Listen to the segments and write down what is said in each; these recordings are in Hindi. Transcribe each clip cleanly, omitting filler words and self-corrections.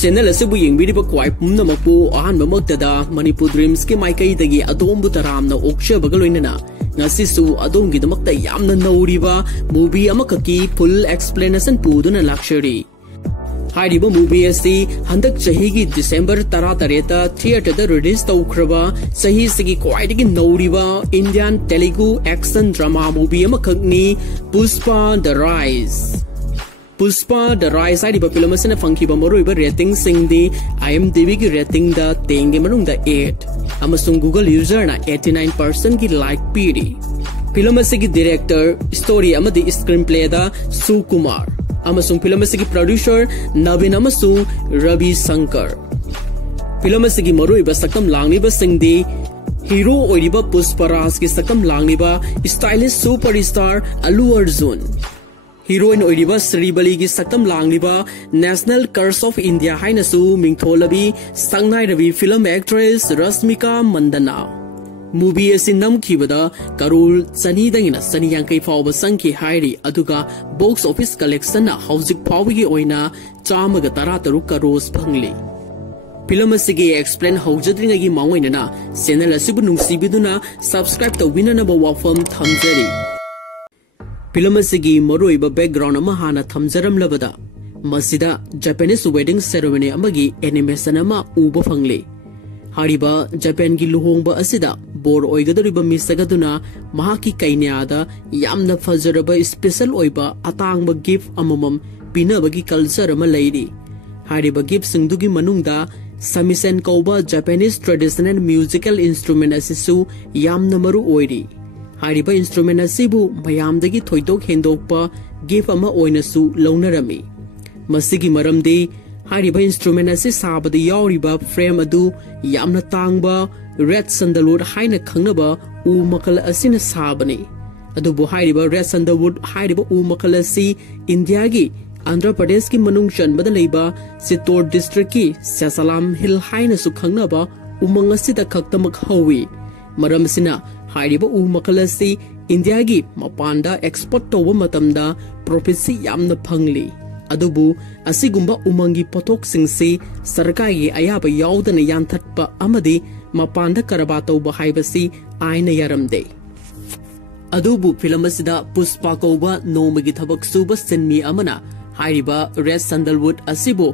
चैनल असिबु येंबिरिबा क्वाइ पुम्नमकपु अहानबमक्तदा मणिपुर ड्रीम्स के माइकैदगी अदोमबु तरामना ओक्चबगा लोइनना ngasisu adongidamakta yamna nauriba movie amakaki full explanation puduna luxury hairiba movie asi handak chahi gi December 13 theater da release tawkraba sahi sigi kwaidagi nauriba Indian Telugu action drama movie amakakni Puspa the Rise hairiba film asina fangkiba maruiba rating singdi IMDb gi rating da tenge manung da 8 amasung Google user na 89% ki like piri film asigi director story amadi screenplay da Sukumar amasung film asigi producer Navin amasung Ravi Shankar film asigi maruiba sakam langniba singdi hero oiriba Pushparaj ki sakam langniba stylish superstar Allu Arjun Heroine oiriba Sribali gi sakam langliba National Curse of India hainasu mingtholabi sangnai ravi film actress Rasmika Mandana movie asin namkhibada karul chani dangina sani yankai fawba sangki hairi aduga box office collection na housing pawgi oina chamaga 13 crores phangli film asigi explain haujadringa gi mawoina na channel asibu nungsibiduna subscribe tawina na wafam thamjari film asigi maroiba background ama hana thamjaram labada masida Japanese wedding ceremony amagi animation ama uba phangli hariba Japan gi luhongba asida bor oigadoriba misagaduna mahaki kainyada yamna fajaraba special oiba atangba gift amamam pinabagi culture ama leiri hariba gift singdugi manungda samisen kauba Japanese traditional musical instrument asisu yamna maru oiri Hariba instrument asibu mayamdagi thoidok hendokpa gift ama oinasu launarami masigi maramde hariba instrument asi sabada yauriba frame adu yamna tangba red sandalwood haina khangnaba u makal asina sabani adubu hariba red sandalwood hariba u makal asi India gi Andhra Pradesh ki manung chanbada leiba Chittor district ki Sasalam Hill haina su khangnaba umang asida khaktamak hawi maramsina hairiba u makalasi India gi mapanda export toba matamda profit si yamna phangli adubu asigumba umangi potok singsi sarkar gi ayaba yaudana yanthatpa amadi mapanda karaba toba haibasi aina yaramde adubu film asida Puspa kauba nomagi thabak suba senmi amana hairiba red sandalwood asibu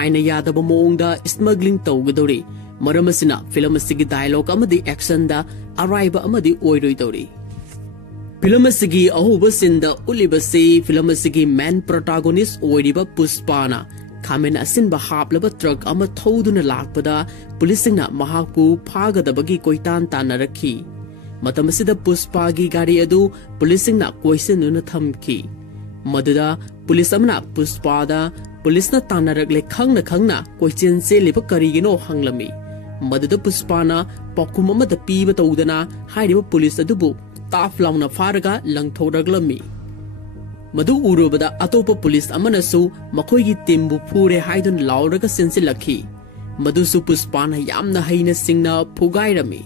aina yadaba moongda smuggling tawgadori Maramasina film asigi dialogue amadi action da arriba amadi oiroidori film asigi ahuba sinda ulibasi film asigi main protagonist oiriba Pushpana khamen asin ba haplaba truck ama thoduna lakpada policing na mahakpu phagadabagi koitan tanarakhi matamasida Pushpa gi gari adu policing na koisenuna thamki maduda police amna Pushpa da police na tanarakle khangna koichin se liba karigino hanglami Madada Pushpana pakum amada piba tawdana hairiba police adubu taf launa faraga langthoraglami madu urubada atopa police amanasu makoigi timbu phure haidun lauraga sensilakhi madusu Pushpana yamna haina singna phugairami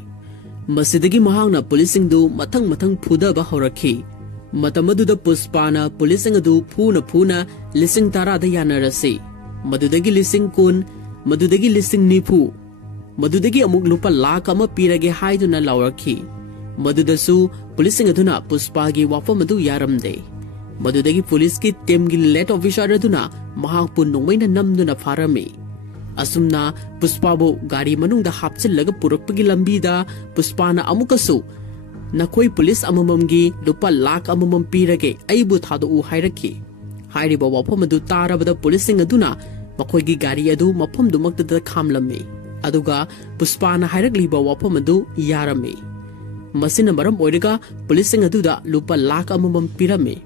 masidagi mahangna policing du mathang phudaba horakhi matamaduda Pushpana policing adu phuna lising tara da yanarasi madudagi lising kun madudagi lising nipu Madudagi amuk lupa lakh ama pirage haiduna laurakhi madudasu policing aduna Pushpa gi wafa madu yaramde madudagi police ki team gi let officer aduna mahakpu nongmaina namduna farami asumna Pushpa bo gari manungda hapchillaga purakpagi lambi da Pushpana amukasu nakoi police amamam gi lupa lakh amamam pirage aibu thadu u hairakhi hairiba wafa madu tarabada policing aduna makoi gi gari adu mafam dumakta khamlami aduga Pushpana hairakliba wafam adu yarami masina maram oiriga policing aduda lupa lakh amamam pirami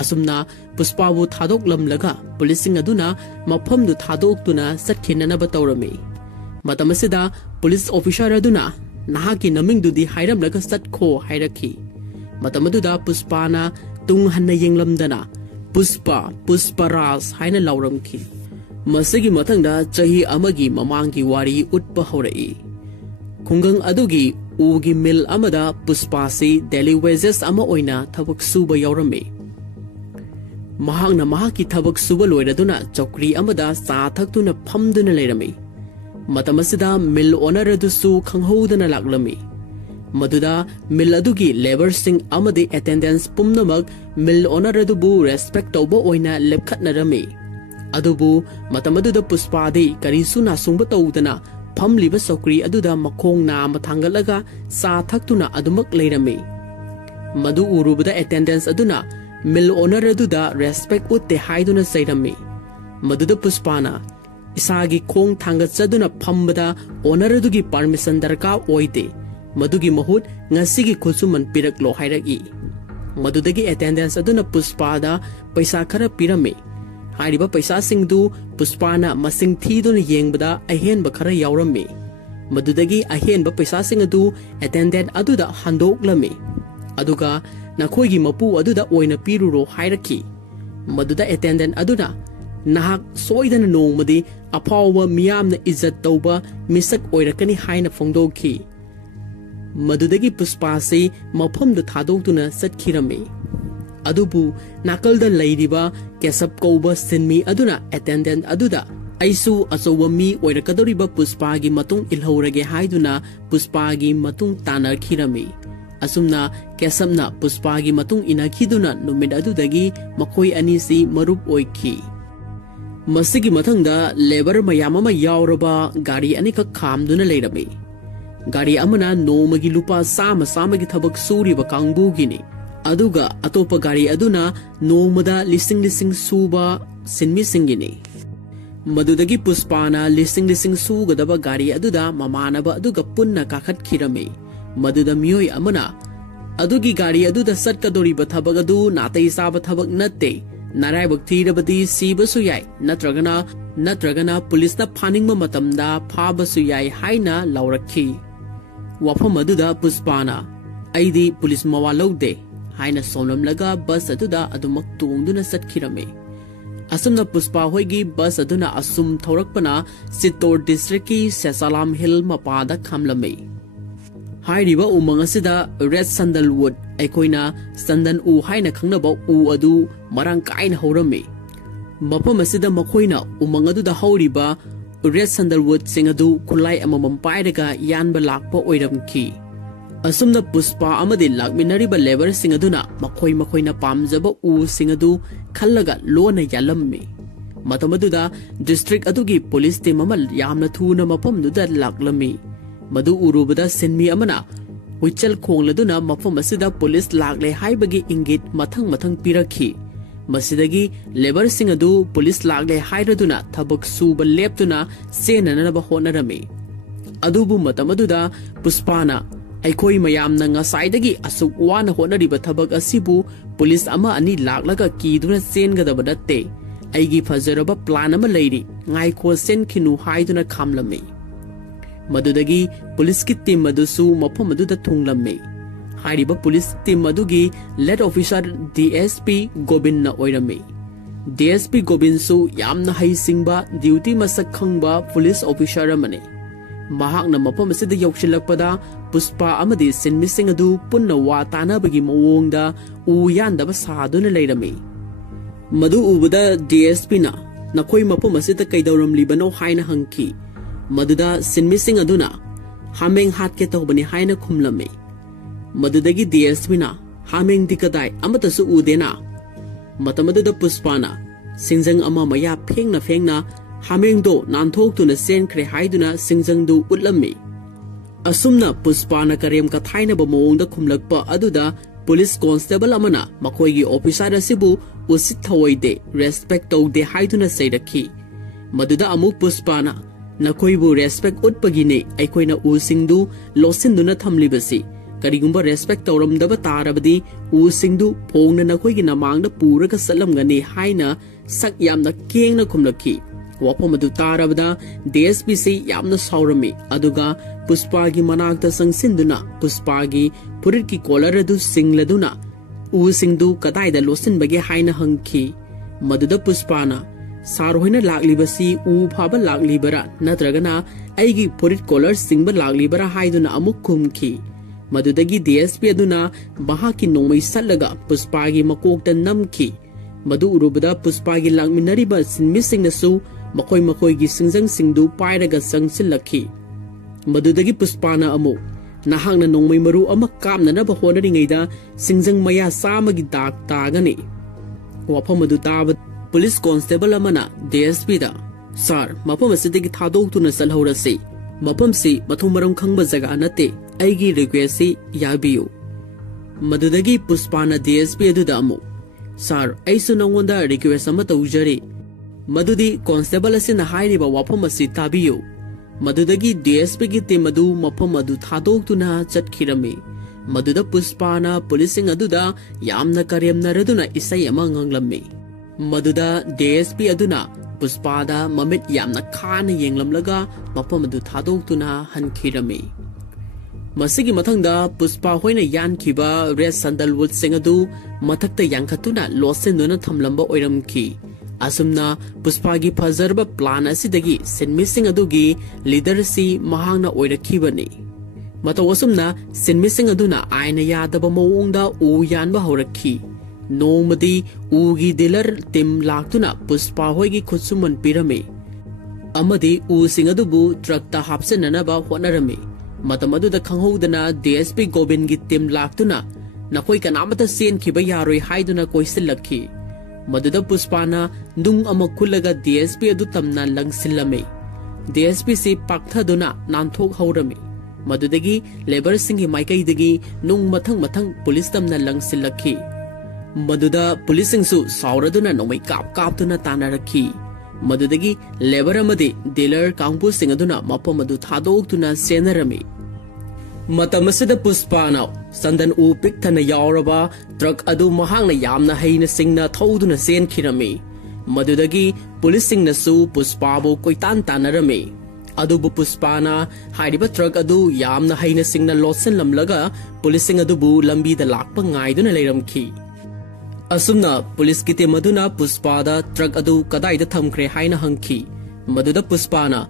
asumna Pushpa bu thadok lamlaga policing aduna mafam du thadoktuna satkhinana batawrami matamasida police officer aduna nahaki naming dudi hairamlaga satkho hairakhi matamaduda Pushpana tung hanna yenglamdana Pushparaj haina lauramki Masigi matangda chahi amagi mamangi wari utpa horai khungang adugi ugi mil amada Pushpa si daily wages ama oina thabak suba yaurame mahakna mahaki thabak suba loiraduna chokri amada sa thaktuna phamduna leirami matamasida mil owner adusu khanghodana laklami maduda mil adugi labor sing amadi attendance pumnamak mil owner adubu respect tawba oina lepkhatnarami adubu matamaduda puspadi karisu nasungba tawdana phamliba chokri aduda makhong na mathangalaga sa thaktuna adumak leirami madu urubada attendance aduna mil owner aduda respect utte haiduna sairami maduda puspana isagi khong thangat chaduna phambada owner adugi permission darka oide madugi mahut ngasigi khulsuman piraklo hairagi madudagi attendance aduna puspada paisa khara pirame hairiba paisa singdu puspana masing thiduna yengbada ahenba khara yaurame madudagi ahenba paisa singadu attendant aduda handoklame aduga nakhoigi mapu aduda oina piruro hairaki maduda attendant aduna nahak soidana nongmadi apawa miyamna izzat tawba misak oirakani haina phongdokhi madudagi puspasi mafamda thadokduna satkhirame adubu nakalda leiriba kesap kouba sinmi aduna attendant aduda aisu asowa mi oirakadoriba puspagi matung ilhorage haiduna puspagi matung tanarkhirame asumna kesapna puspagi matung inakhiduna numid adudagi makoi anisi marup oikhi masigi mathangda labor mayamama yauraba gari anika khamduna leirame gari amana nomagi lupa sama samagi thabak suriba kangbugini aduga atopa gari aduna nomada lising suba sinmi singini madudagi puspana lising sugadaba gari aduda mamanaba aduga punna kakhat khirame maduda miyoi amana adugi gari aduda satkadoriba thabak adu natai saba thabak natte naraibak thirabadi sibasu yai natragana pulisna phaningma matamda phabasu yai haina laurakhi wafam aduda puspana aidi pulis mawalaude haina somlamlaga bus aduda adumak tungduna satkhirame asumna puspa hoigi bus aduna asum thorakpana Sittor district ki Sesalam Hill mapada khamlame hairiba umang asida red sandalwood aikoina sandan u haina khangnaba u adu marang kaina horame mapam asida makhoina umang aduda hauriba red sandalwood singadu khulai amamam pairaga yanba lakpa oiramki asumna puspa amadi lakminariba labor singaduna makhoina pamjaba u singadu khallaga lona yalamme matamaduda district adugi police team amal yamna thuna mapamduda laklami madu urubada senmi amana huichal khongladuna mafam asida police lagle haibagi ingit mathang pirakhi masidagi labor singadu police lagle hairaduna thabak suba leptuna senanaba honarame adubu matamaduda puspana aikoi mayamna ngasaidagi asuk wana honariba thabak asibu police ama ani laklaga kiduna sengadaba natte aigi fajaraba plan ama leiri ngai kho sen khinu haiduna khamlame madudagi police ki team adusu mafam aduda thunglamme hairiba police team adugi lead officer DSP Gobin na oirame DSP Gobin su yamna haisingba duty masak khangba police officer amane mahakna mafam asida yaushilakpada puspa amadi sinmising adu punna wa tanabagi mawongda u yandaba saduna leirame madu ubada DSP na nakhoi mafam asida kaidawramlibano haina hangki maduda sinmising aduna hameng hatke tawbani haina khumlame madudagi DSP na hameng dikadai amatasu udena matamaduda puspana singjang ama maya phengna hameng do nanthok tuna sen khre haiduna singjang du utlamme asumna puspana karem ka thaina ba mawongda khumlakpa aduda police constable amana makhoigi officer asibu usit thawoide respect tawde haiduna seirakhi maduda amuk puspana nakoibu respect utpagine aikoina usingdu losinduna thamlibasi karigumba respect tawramdaba tarabadi usingdu phongna nakoigi namangda puraga salamgani haina sak yamna kengna khumlakhi wapamadu tarabada DSPC yamna saurami aduga puspagi manakta sangsinduna puspagi purirki collar adu singladuna usingdu kadaida losinbage haina hangki maduda puspana सारोहिना लाक्लिबसी उ फाबा लाक्लिबरा नत्रगना आइगी पुरिट कॉलर सिंगबा लाक्लिबरा हाइदुना अमुक खुमखी मदुदगी DSP अदुना बहाकी नोमई सल्लगा पुष्पागी मकोकता नमखी मदु उरुबदा पुष्पागी लांगमिनरिबा सिनमिसिंगनसु मखोय मखोयगी सिंजंगसिंगदु पायरगा संगसिलखी मदुदगी पुष्पाना अमु नहांगना नोंमै मरु अमा कामननबा होनरिङैदा सिंजंग मया सामगी दाग तागनी वाफम मदु ताब पुलिस कांस्टेबल अमना DSP दा सर मफम असिदगी थादोक्तुना सलहौरसि मफमसि मथुं मरम खंगबा जगा नते अैगी रिक्वेस्ट याबियु मदुदगी पुष्पाना DSP अदुदा अमु सर ऐसु नंगोंदा रिक्वेस्ट अमा तौजरी मदुदी कांस्टेबल असिना हाइरिबा वाफम असि ताबियु मदुदगी DSP की टीम अदु मफम अदु थादोक्तुना चटखिरमी मदुदा पुष्पाना पुलिसिंग अदुदा यामना करेमनरदुना इसै अमा nganglami मदुदा DSP अदुना पुष्पादा ममित यामना खाना येंगलमलगा मफम अदु थादोक्तुना हनखिरमी मसिगी मथंगदा पुष्पा होइना यानखिबा रेड सैंडलवुड सिंग अदु मथक्ता यांखतुना लोसेंदुना थमलंबा ओइरमखि असुमना पुष्पागी फजरबा प्लान असिदगी सिनमिसिंग अदुगी लीडर सी महांगना ओइरखिबनी मतवसुमना सिनमिसिंग अदुना आयना यादबा मओंगदा उ यानबा हौरखि नोंमदी उगी डीलर टीम लाक्तुना पुष्पा होइगी खुदसुमन पिरमे अमदी उ सिंग अदुबु ट्रकता हापसेननबा होनरमे मतम अदुदा खंगहौदना DSP गोविंदगी टीम लाक्तुना नखोय कनामता सेनखिबा यारोय हाइदुना कोइसिलखि मदुदा पुष्पाना नुंग अमक खुलगा DSP अदु तमना लंगसिलमे DSP से पाक्थदुना नानथोक हौरमे मदुदगी लेबर सिंगी माइकैदगी नुंग मथंग मथंग पुलिस तमना लंगसिलखि मदुदा पुलिसिंगसु सावरदुना नोमै काप कापतुना तानारखि मदुदगी लेबर अमदे डीलर कांगपु सिंग अदुना मफम अदु थादोक्तुना सेनरमे मतमसद पुष्पाना संदन उ पिक्थना यावरबा ट्रक अदु महांगना यामना हैना सिंगना थौदुना सेनखिरमे मदुदगी पुलिसिंगनसु पुष्पाबु कोइतान तानरमे अदुबु पुष्पाना हाइरिबा ट्रक अदु यामना हैना सिंगना lotion लमलगा policing अदुबु लंबीदा Lakpa ngaiduna लेरमखि असुमना police की टीम अदुना पुष्पादा ट्रक अदु कदाइदा थमख्रे हाइना हंखि मदुदा पुष्पाना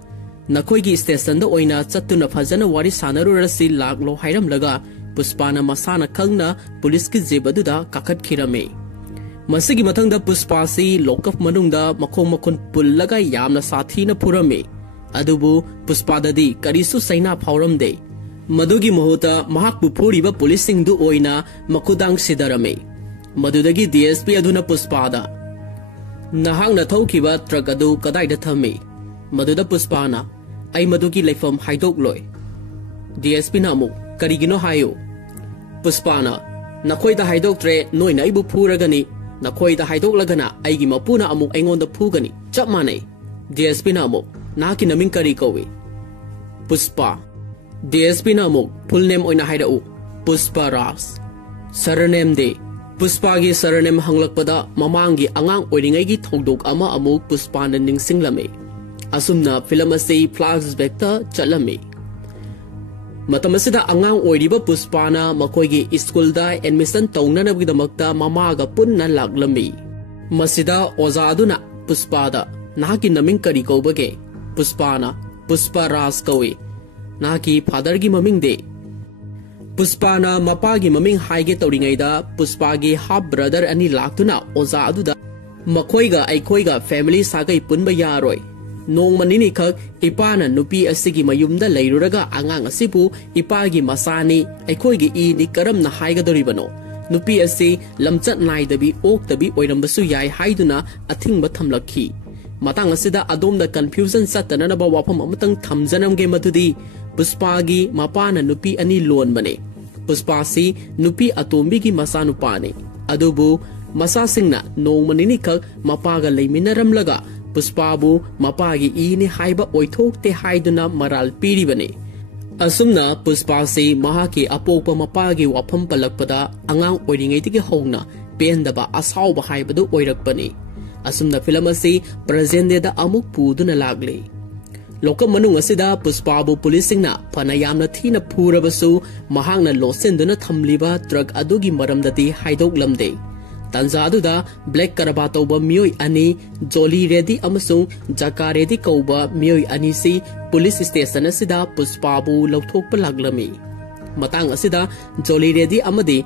नखोइगी स्टेशन ओइना चत्तुना फजना वारी सानरुरसि लागलो हाइरमलगा पुष्पाना मसाना खंगना पुलिस की जेब अदुदा काखतखिरमे मसिगी मथंगदा पुष्पासी लोकफ मनुंगदा मखोंग मखुन पुल्लगा यामना साथीना फुरमे अदुबु पुष्पाददी करिसु सैना फावरमदे मदुगी महोता महाकपु फुरिबा पुलिसिंगदु ओइना मखुदांग सिदरमे मदुदगी DSP अदुना पुष्पादा नहांगना थौखिबा ट्रक अदु कदाइदा थमे मदुदा पुष्पाना आई मदुगी लेफम हाइदोकलोय DSP ना अमुक करिगिनो हायो पुष्पाना नखोइदा हाइदोक्ट्रे नोइना इबु फुरगनी नखोइदा हाइदोकलगना आइगी मपुना अमुक ऐंगोंदा फुगनी चप माने DSP ना अमुक नाकी नमिंग करी कौवे पुष्पा DSP ना अमुक full name ओइना हाइरउ Pushpa Raj surname दे पुष्पागी सरनेम हंगलकपदा ममांगी अंगांग ओइरिंगैगी थौदोक अमा अमुक पुष्पाना निंगसिंगलमे असुमना फिल्म असे फ्लैशबैक चलमे मतमसिदा अंगांग ओइरिबा पुष्पाना मखोइगी स्कूलदा एडमिशन तौननबगिदमक्ता ममागा पुन्ना लागलमे मसिदा ओजादुना पुष्पादा नाकी नमिंग करी कौबगे पुष्पाना पुष्पा राज कौवे नाकी फादरगी ममिंग दे पुष्पाना मपागी ममिंग हाइगे तौरिंगैदा पुष्पागी हाफ ब्रदर अनि लाक्तुना ओजा अदुदा मखोइगा ऐखोइगा फैमिली सागै पुनबा यारोय नोंमनिनि खक इपाना नुपी असिगी मयुमदा लैरुरगा आंगांग असिबु इपागी मसानी ऐखोइगी इनि करमना हाइगदोरिबनो नुपी असि लमचत नाइदबी ओक्तबी ओइरमबसु याय हाइदुना अथिंगबा थमलखि मतंग असिदा अदोमदा कंफ्यूजन सतननबा वाफम अमतंग थमजनमगे मदुदी पुष्पागी मपाना नुपी अनि लोन बने पुष्पासी नुपी अतोम्बीगी मसानुपाने अदुबु मसासिंगना नोंमनिनि खक मपागा लैमिनरमलगा पुष्पाबु मपागी इनि हाइबा ओइथोक्ते हाइदुना मराल पीरिबने असुमना पुष्पासी महाकी अपोपा मपागी वाफम पलकपदा अंगांग ओइरिंगैतिगे हौना पेंदबा असावबा हाइबदु ओइरकपने असुमना फिल्म असी प्रेजेंडेदा अमुक पुदुना लागले लोकम मनुंग असिदा पुष्पाबु पुलिसिंगना फना यामना थीना फुरबसु महांगना लोसेंदुना थमलिबा ट्रक अदुगी मरमदती हाइदोकलमदे तंजादुदा ब्लैक करबा तौबा मियोय अनि जोली रेडी अमसुंग जका रेडी कौबा मियोय अनि सी पुलिस स्टेशन असिदा पुष्पाबु लौथोकपा लागलमी मतंग असिदा जोली ready अमदे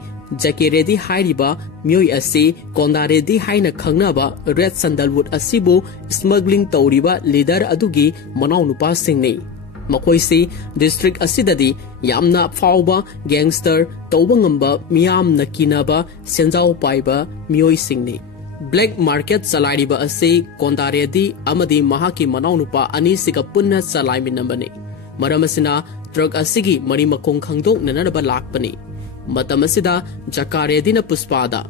Jackie Reddy hairiba mioi asi Konda Reddy haina khangnaba Red Sandalwood asibu smuggling tawriba leader adugi manau nupa singni makoisi district asidadi yamna fawba gangster tawba ngamba miyam nakinaba senjau paiba mioi singni Black market salariba asi Konda Reddy amadi mahaki manau nupa ani siga punna salaiminambani maramasina truck asigi mari makong khangdok nanaba lakpani matamasida Jackie Reddy na Puspada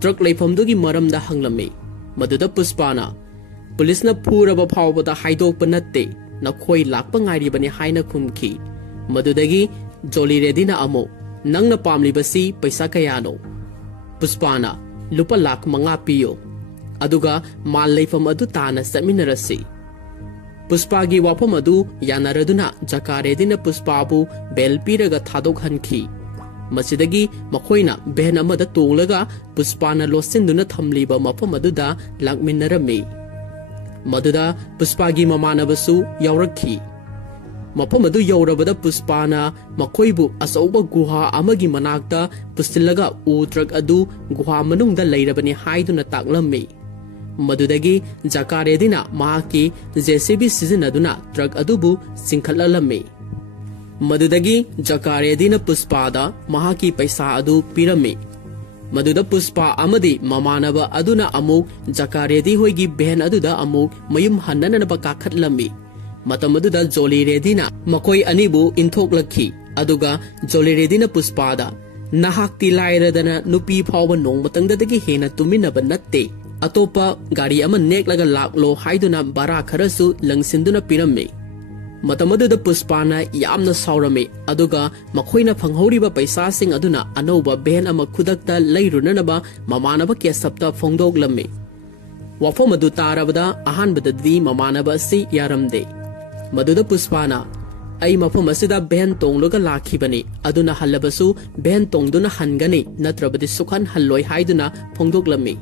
truck leifamdugi maramda hanglami maduda Puspana police na phuraba phawbada haidokpa natte nakhoi lakpa ngairibani haina khumki madudagi Jolly Reddy na amo nangna pamlibasi paisa kayano Puspana lupa lakh manga piyo aduga mal leifam adu tana saminarasi Puspagi wafam adu yanaraduna Jackie Reddy na Puspabu bel piraga thadok hanki Masidagi makoina ben amada tonglaga Puspana losinduna thamliba mafam aduda lakminarami Maduda Puspagi mamanabasu yaurakhi mafam adu yaurabada Puspana makoibu asauba guha amagi manakta pustilaga utrak adu guha manungda leirabani haiduna taklammi madudagi Jackie Reddy na mahaki JCB sizinaduna truck adubu singkhalalami madudagi Jackie Reddy na Puspada mahaki paisa adu pirami maduda Puspa amadi mamanaba aduna amuk Jackie Reddy hoigi ben aduda amuk mayum hannana pakakhatlami matamaduda Jolly Reddy na makoi anibu inthoklakhi aduga Jolly Reddy na Puspada nahakti lairadana nupi phawba nongmatangdagi hena tuminaba natte atopa gari ama neklaga laklo haiduna bara kharasu langsinduna pirami matamaduda Puspana yamna saurame aduga makhoina phanghoriba paisa sing aduna anoba ben ama khudakta leirunanaba mamanaba kesapta phongdoglami wafom adu tarabada ahanbadadi mamanaba si yaramde maduda Puspana ai mafam asida ben tongloga lakhibani aduna halabasu ben tongduna hangani natrabadi sukhan halloi haiduna phongdoglami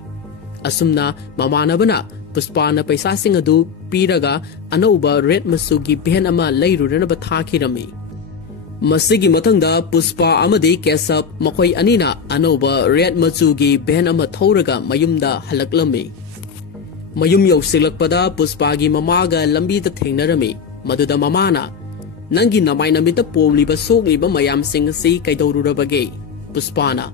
asumna mamanabana Puspana paisa sing adu piraga anauba red masugi ben ama leirunanaba thakirami masigi mathangda Puspa amadi Kesap makoi anina anauba red machugi ben ama thoraga mayumda halaklami mayum yausilakpada Puspagi mamaga lambi ta thengnarami maduda mamana nangi namai namita pomliba sogliba mayam sing si kaidorurabage Puspana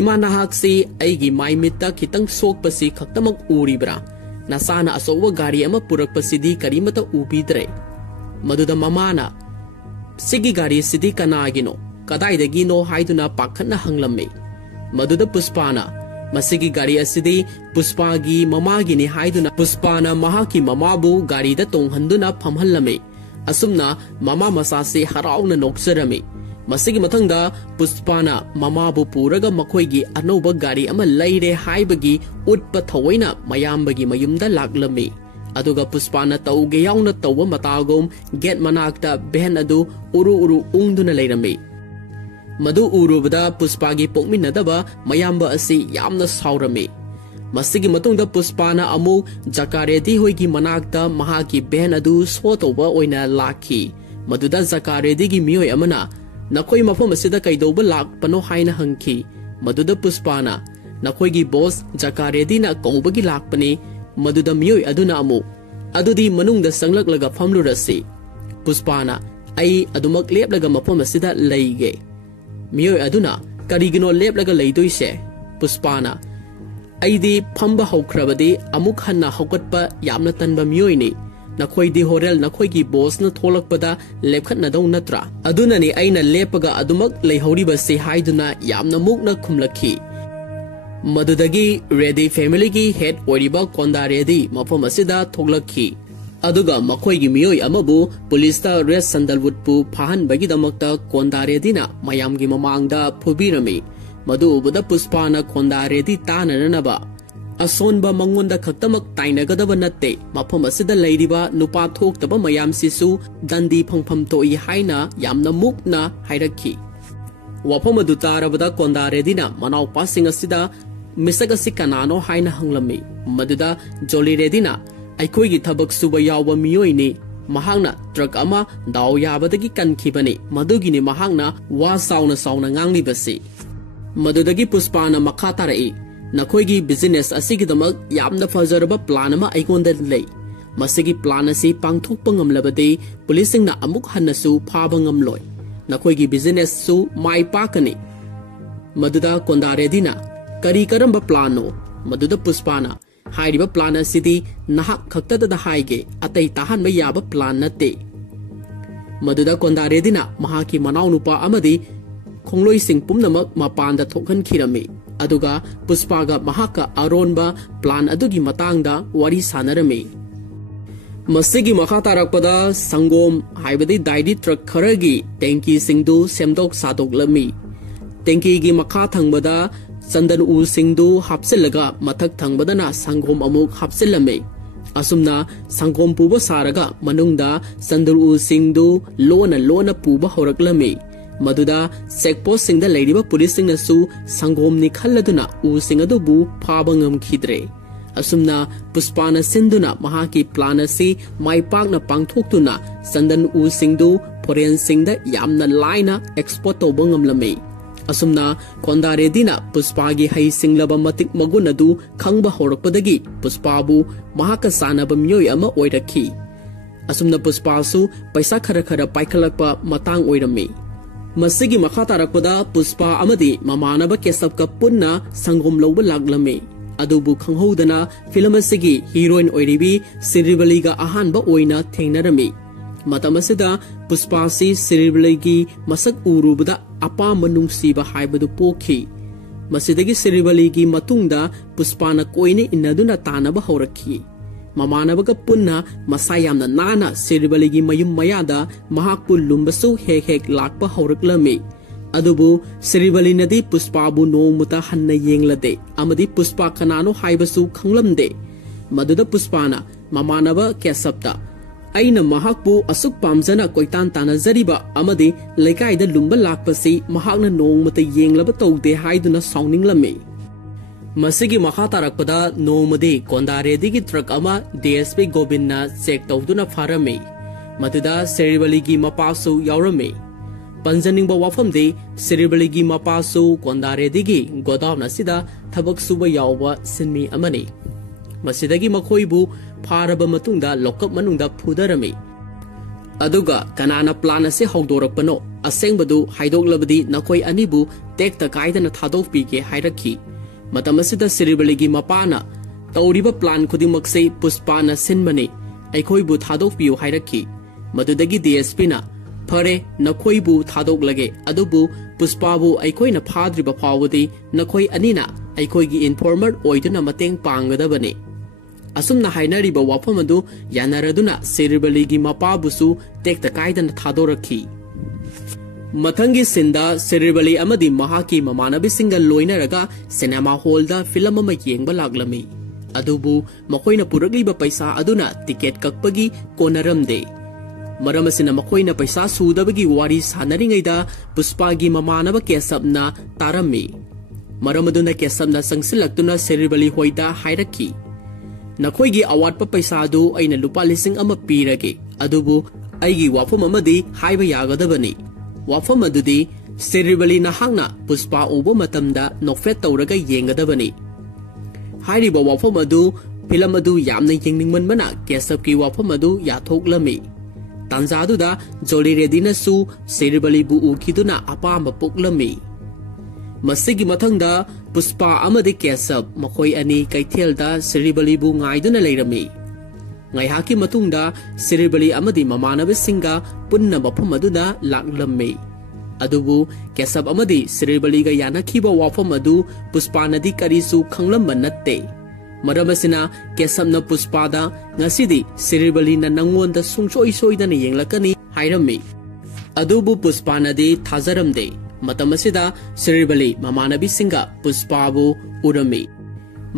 Imana haksi aigi maimita kitang sokpasi khaktamak uribra nasana asowa gari ama purakpasidi karimata ubidre maduda mamana sigi gari sidi kanagino kadaidagi no haiduna pakhanna hanglamme maduda Puspana masigi gari asidi Puspagi mamagi ni haiduna Puspana mahaki mamabu gari da tonghanduna phamhallame asumna mama masasi harauna noksarame masigi mathangda Puspana mamabu puraga makhoigi anoba gari ama leire haibagi utpa thawaina mayambagi mayumda laklami aduga Puspana tauge yauna tawwa matagom get manakta ben adu uru ungduna leirami madu urubada Puspagi pokminadaba mayamba asi yamna saurami masigi matungda Puspana amu Jackie Reddy hoigi manakta mahaki ben adu sotoba oina lakhi maduda Jackie Reddy gi mioi amana nakoi mafam asida kaidoba lakpano haina hangki maduda Puspana nakoi gi boss Jackie Reddy na kaubagi lakpani maduda mioi aduna amu adudi manungda sanglaklaga famlurasi Puspana ai adumak leplaga mafam asida leige mioi aduna karigino leplaga leidoise Puspana aidi phamba haukrabadi amuk hanna haukatpa yamna tanba mioi ni nakhoi di horel nakhoi gi boss na tholakpada lepkhat na dau natra aduna ni aina lepaga adumak leihoriba se haiduna yamna mukna khumlakhi madudagi Reddy family gi head oriba Konda Reddy mafam asida thoglakhi aduga makhoi gi mioi amabu police ta Red Sandalwood pu phahan bagi damakta Konda Reddy na mayam gi mamangda phubirami madu ubada Puspana Konda Reddy tananaba asonba mangonda khaktamak tainagadaba natte mafam asida leiriba nupa thoktaba mayam sisu dandi phangpham toi haina yamna mukna hairakhi wafam adu tarabada Konda Reddy na manau pasing asida misaga sikanano haina hanglami maduda Jolly Reddy na aikoi gi thabak suba yawa miyoi ni mahangna truck ama daw yabadagi kankhibani madugini mahangna wa sauna nganglibasi मदुदगी पुष्पाना मखा तारई नखोईगी बिजनेस असिगिदमक यामना फजरबा प्लान अमा अइगोंदा लई मसिगी प्लान असि पांगथोकपा ngamlabadi पुलिसिंगना अमुक हन्नसु फाबा ngamloi नखोईगी बिजनेस सु माई पाकनी मदुदा कोंदारेदिना करी करंबा प्लानो मदुदा पुष्पाना हाइरिबा प्लान असिदी नहाक खक्तदा हाइगे अतै ताहनबा याबा प्लान नते मदुदा कोंदारेदिना महाकी मनाउनुपा अमदी खोंलोइसिंग पुमनमक मपानदा थोखनखिरमी अदुगा पुष्पागा महाका अरोनबा प्लान अदुगी मतांगदा वारी सानरमी मसिगी मखा तारकपदा संगोम हाइबदी डायरी ट्रक खरगी टेंकी सिंगदु सेमदोक सादोकलमी टेंकी गी मखा थंगबदा चंदन उ सिंगदु हापसिलगा मथक थंगबदना संगोम अमुक हापसिलमे असुमना संगोम पुबा सारगा मनुंगदा चंदन उ सिंगदु लोना पुबा होरकलमी मदुदा चेकपोस्ट सिंगदा लेरिबा पुलिस सिंगनसु संगोम नि खल्लदुना उ सिंगदुबु फाबा ngamkhidre असुमना पुष्पाना सिंधुना महाकी प्लान असि माइपाकना पांगथोक्तुना चंदन उ सिंगदु फोरेन सिंगदा यामना लाइना एक्सपोर्ट तौबा ngamlame असुमना कोंदारेदिना पुष्पागी हई सिंगलबा मतिक मगुन अदु खंगबा होरकपदगी पुष्पाबु महाका सानबा मियोय अमा ओइरखी असुमना पुष्पासु पैसा खरा खरा पाइखलकपा मतांग ओइरमे मसिगी मखा तारकपदा पुष्पा अमदी ममानबा केसबका पुन्ना संगोम लौबा लागलमे अदुबु खंगहौदना फिल्म असिगी हीरोइन ओइरिबी सिरिबलीगा अहानबा ओइना थेंगनरमी मतमसिदा पुष्पासी सिरिबलीगी मसक उरुबदा अपाम नुंगसीबा हाइबदु पोखी मसिदगी सिरिबलीगी मतुंगदा पुष्पाना कोइने इन्नदुना तानबा हौरखी ममानबगा पुन्ना मसायामना नाना सिरिबलीगी मयुम मयादा महाकपु लुंबसु हेक लाकपा हौरकलमी अदुबु सिरिबलीनदी पुष्पाबु नोंगमुता हन्ना येंगलदे अमदी पुष्पा कनानो हाइबसु खंगलमदे मदुदा पुष्पाना ममानबा केसबता अइना महाकपु असुक पामजना कोइतान तानजरिबा अमदी लेकाइदा लुंबा लाकपसी महाकना नोंगमुता येंगलबा तौदे हाइदुना साउनिंगलमे मसिगी मखा तारकपदा नोंगमदी कोंदारेदिगी ट्रक अमा डीएसपी गोविंदना चेक तौदुना फारमे मदुदा सिरिबलीगी मपासु यावरमे पंजनिंगबा वाफमदे सिरिबलीगी मपासु कोंदारेदिगी गोदाउन असिदा थबक सुबा यावबा सिनमी अमनी मसिदगी मखोइबु फारबा मतुंगदा लोकअप मनुंगदा फुदरमे अदुगा कनाना प्लान असे हौदोरकपनो असेंगबदु हाइदोकलबदी नखोइ अनिबु टेक्ता काइदना थादोकपीगे हाइरखी मतमसिदा सिरिबलीगी मपाना तौरिबा प्लान खुदिमक्से पुष्पाना सिनबने अखोइबु थादोकपियो हाइरखी मदुदगी डीएसपी ना फरे नखोइबु थादोकलगे अदुबु पुष्पाबु अखोइना फाद्रिबा फावदि नखोइ अनिना अखोइगी इन्फॉर्मर ओइदुना मतेंग पांगदबने असुमना हाइनरिबा वाफम अदु यानरदुना सिरिबलीगी मपाबुसु टेक्ता काइदना थादोरखी मथंगी सिंदा सिरिबली अमदी महाकी ममानबिसिंगा लोइनरगा सिनेमा हॉलदा फिल्म अमा येंगबा लागलमी अदुबु मखोइना पुरगलिबा पैसा अदुना टिकेट कक्पगी कोनरमदे मरमसिना मखोइना पैसा सुदबगी वारी सानरिङैदा पुष्पागी ममानबा केसबना तारमी मरमदुना केसबना संगसिलक्तुना सिरिबली होइदा हाइरखी नखोइगी अवाटपा पैसा अदु अइना लुपा लिसिंग अमा पीरगे अदुबु अइगी वाफम अमदी हाइबा यागदबनी वाफम अदुदी सिरिबली नहांगना पुष्पा उबो मतमदा नोफेट तौरगा येंगदबनी हाइरिबा वाफम अदु फिल्म अदु यामना येंगनिंगमनबना केसबकी वाफम अदु याथोकलमी तांजादुदा जोली रेडिनसु सिरिबलीबु उखिदुना अपांबा पोकलमी मसिगी मथंगदा पुष्पा अमदी केसब मखोइ अनि कैथेलदा सिरिबलीबु ngaiduna leirami ngaihaki matungda सिरिबली अमदी ममानबसिंगा पुन्ना मफम अदुदा लाक्लम्मे अदुबु केसब अमदी सिरिबलीगा यानखिबा वाफम अदु पुष्पानदी करिसु खंगलम्बा नत्ते मरमसिना केसबना पुष्पादा ngasidi सिरिबलीना नंगोंदा सुंगसोइ सोइदना येंगलकनी हाइरम्मी अदुबु पुष्पानदी थाजरमदे मतमसिदा सिरिबली ममानबिसिंगा पुष्पाबु उरमी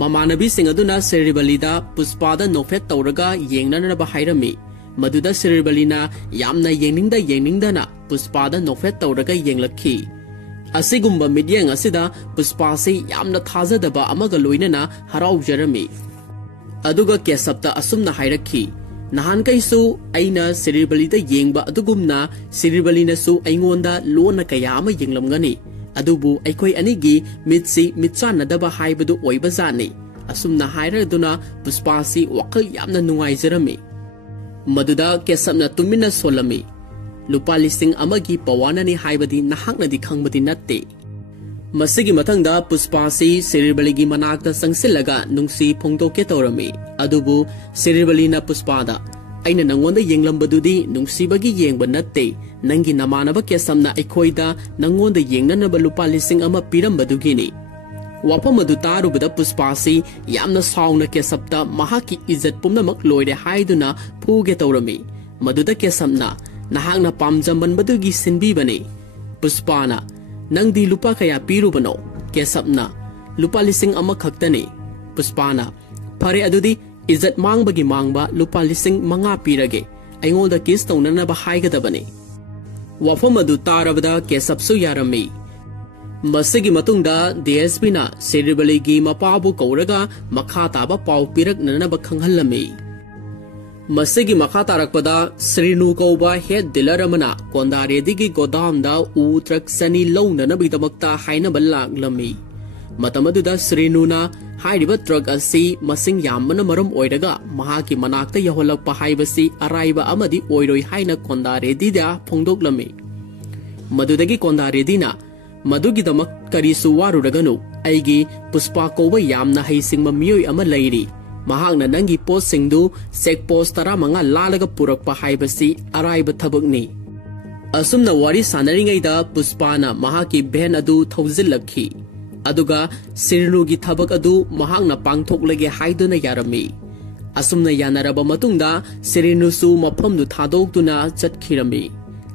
ममानबिसिंग अदुना सिरिबलीदा पुष्पादा नोफेट तौरगा येंगननबा हाइरमी मदुदा सिरिबलीना यामना येंगनिंगदना पुष्पादा नोफेट तौरगा येंगलखी असिगुम्बा मिडियंग असिदा पुष्पासे यामना थाजदबा अमगा लोइनना हराउजरमी अदुगा केसबता असुमना हाइरखी नहान कैसु अइना सिरिबलीदा येंगबा अदुगुमना सिरिबलीनसु अइंगोंदा लोना कया अमा येंगलमगनी अदुबु अखोई अनिगी मित्सी मित्चानदबा हाइबदु ओइबजानी असुमना हाइरदुना पुष्पासी वखल यामना नुंगाइजरमी मदुदा केसपना तुमिना सोलमी लुपा लिसिंग अमगी पवानानी हाइबदी नहाकनदी खंगबदी नत्ते मसिगी मथंगदा पुष्पासी सिरिबलीगी मनाकता संगसिलगा नुंगसी फोंदोके तौरमी अदुबु सिरिबलीना पुष्पादा अइना नंगोंदा येंगलंबदुदी नुंगसीबगी येंगबा नत्ते नंगी नमानबा केसमना अखोइदा नंगोंदा येंगननबा लुपा लिसिंग अमा पिरंबदुगिनी वाफम अदु तारुबदा पुष्पासी यामना साउना केसपता महाकी इज्जत पुमनमक लोइरे हाइदुना फुगे तौरमी मदुदा केसमना नहाकना पामजमबनबदुगी सिनबीबने पुष्पाना नंगदी लुपा कया पीरुबनो केसपना लुपा लिसिंग अमा खक्तने पुष्पाना फरे अदुदी इज्जत मांगबगी मांगबा लुपा लिसिंग मंगा पीरगे अइंगोंदा किस तौननबा हाइगदबने वाफम अदु तारबदा केसपसु यारमी मसिगी मतुंगदा DSP ना सिरिबलीगी मपाबु कौरगा मखा ताबा पाउ पिरकननबा खंगहल्लमी मसिगी मखा तारकपदा श्रीनु कौबा हेड डीलर अमना कोंदारेदिगी गोदामदा उ ट्रक सनी लौननबगिदमक्ता हाइनबा लागलमी मतमदुदा श्रीनुना हाइरिबा ट्रक असि मसिंग यामना मरम ओइरगा महाकी मनाक्ता यहोलकपा हाइबसी अराइबा अमदी ओइरोइ हाइना कोंदारेदिदा फोंदोकलमी मदुदगी कोंदारेदिना मदुगिदमक करिसु वारुरगनु अइगी पुष्पा कौबा यामना हैसिंगमा मियोइ अमा लैरी महांगना नंगी पोस्टसिंगदु चेक पोस्ट 15 लालगा पुरकपा हाइबसी अराइबा थबकनी असुमना वारी सानरिङैदा पुष्पाना महाकी भेन अदु थौजिल्लखी अदुगा सिरनुगी थबक अदु महांगना पांगथोकलगे हाइदुना यारमी असुमना यानरबा मतुंगदा सिरनुसु मफमदु थादोक्तुना चटखिरमी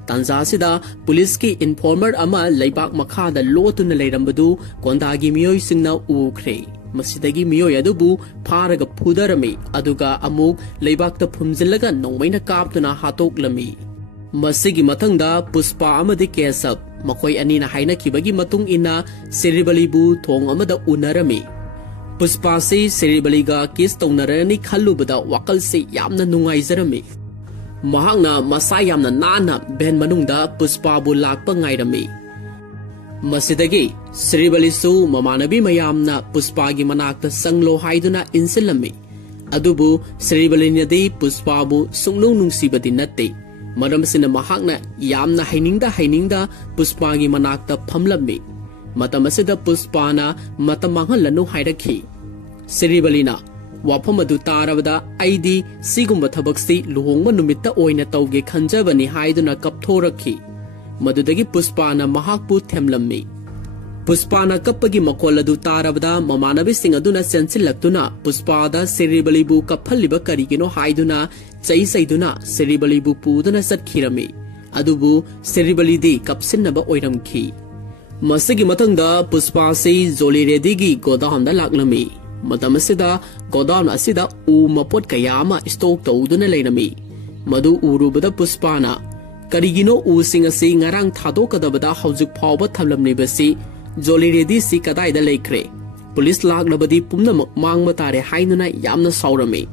तांजासिदा पुलिस की इन्फॉर्मर अमा लैबाक मखादा लोतुना लैरंबदु कोंदागी मियोइसिंगना उख्रे मसिदगी मियोइ अदुबु फारगा फुदरमी अदुगा अमुक लैबाकता फुमजिल्लगा नोंमैना कापतुना हातोकलमी मसिगी मथंगदा पुष्पा अमदि केसप मखोइ अनिना हाइनखिबगी मतुंग इना सिरिबलीबु थोंग अमदा उनरमी पुष्पासी सिरिबलीगा किस तौनरनी खल्लुबदा वकलसे यामना नुंगाइजरमी महांगना मसा यामना नाना भेन मनुंगदा पुष्पाबु लाकपा ngairami मसिदगी श्रीबलीसु ममानबी मयामना पुष्पागी मनाक्ता संगलो हाइदुना इंसिलमी अदुबु श्रीबलीनदी पुष्पाबु सुंगनु नुंसीबदी नत्ते मरमसिना महांगना यामना हाइनिंगदा पुष्पागी मनाक्ता फमलमी मतमसिदा पुष्पाना मतमंगलनु हाइरखी श्रीबलीना वाफम अदु तारबदा आइदी सिगुम्बा थबकसी लुहोंगबा नुमित्ता ओइना तौगे खंजबनी हाइदुना कपथोरखी मदुदगी पुष्पाना महाकपु थेमलम्मी पुष्पाना कप्पगी मखोल अदु तारबदा ममानबीसिंग अदुना सेंसिलक्तुना पुष्पादा सिरिबलीबु कफल्लिबा करिगिनो हाइदुना चैसैदुना सिरिबलीबु पुदुना सत्खिरमी अदुबु सिरिबलीदी कपसिनबा ओइरमखी मसिगी मतंगदा पुष्पासी जोलीरेदीगी गोदामदा लाक्लमी मतमसिदा गोदाम असिदा उ मपोट कयामा स्टॉक तौदुना लैरमी मदु उरुबदा पुष्पाना करिगिनो उसिंग असि ngarang थादोकदबदा हौजुक फावबा थमलमनिबसी जोलीरेदी सि कदाइदा लेख्रे पुलिस लाक्लबदी पुमनमक मांगमा तारे हाइनुना यामना साउरमी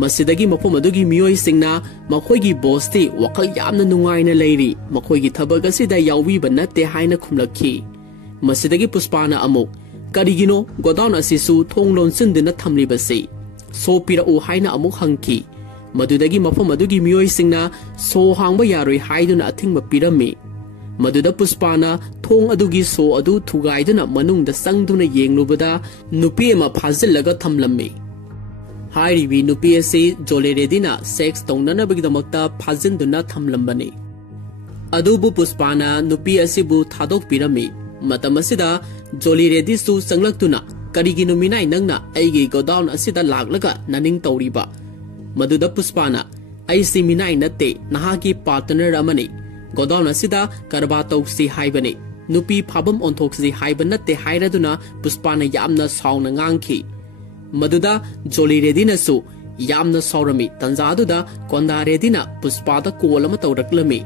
मसिदगी मफम अदुगी मियोइ सिंगना मखोइगी बोस्ती वखल यामना नुंगाइना लैरी मखोइगी थबक असिदा याउबीबा नत्ते हाइना खुमलखी मसिदगी पुष्पाना अमुक करिगिनो गोदाउन असिसु थोंग लोनसिनदिना थमलिबसी सो पिरउ हाइना अमुक हंकी मदुदगी मफम अदुगी मियोइ सिंगना सो हांगबा यारोइ हाइदुना अथिंगबा पिरमी मदुदा पुष्पाना थोंग अदुगी सो अदु थुगाइदुना मनुंगदा संगदुना येंगलुबदा नुपी अमा फाजिल्लगा थमलम्मी हाइरिबी नुपी असि जोलेरेदीना सेक्स तौननबगिदमक्ता फाजिनदुना थमलम्बनी अदुबु पुष्पाना नुपी असिबु थादोक पिरमी मतमसिदा जोलीरेदीसु संगलक्तुना करिगिनु मिनाइ नंगना अइगी गोदाउन असिदा लागलगा ननिंग तौरिबा मदुदा पुष्पाना अइसि मिनाइ नत्ते नहाकी पार्टनर अमनी गोदाउन असिदा करबा तौसी हाइबनी नुपी फाबम ओंथोक्सी हाइबा नत्ते हाइरदुना पुष्पाना यामना साउना nganखी मदुदा जोलीरेदीनासु यामना साउरमी तंजादुदा कोंदारेदीना पुष्पादा कोल अमा तौरक्लमी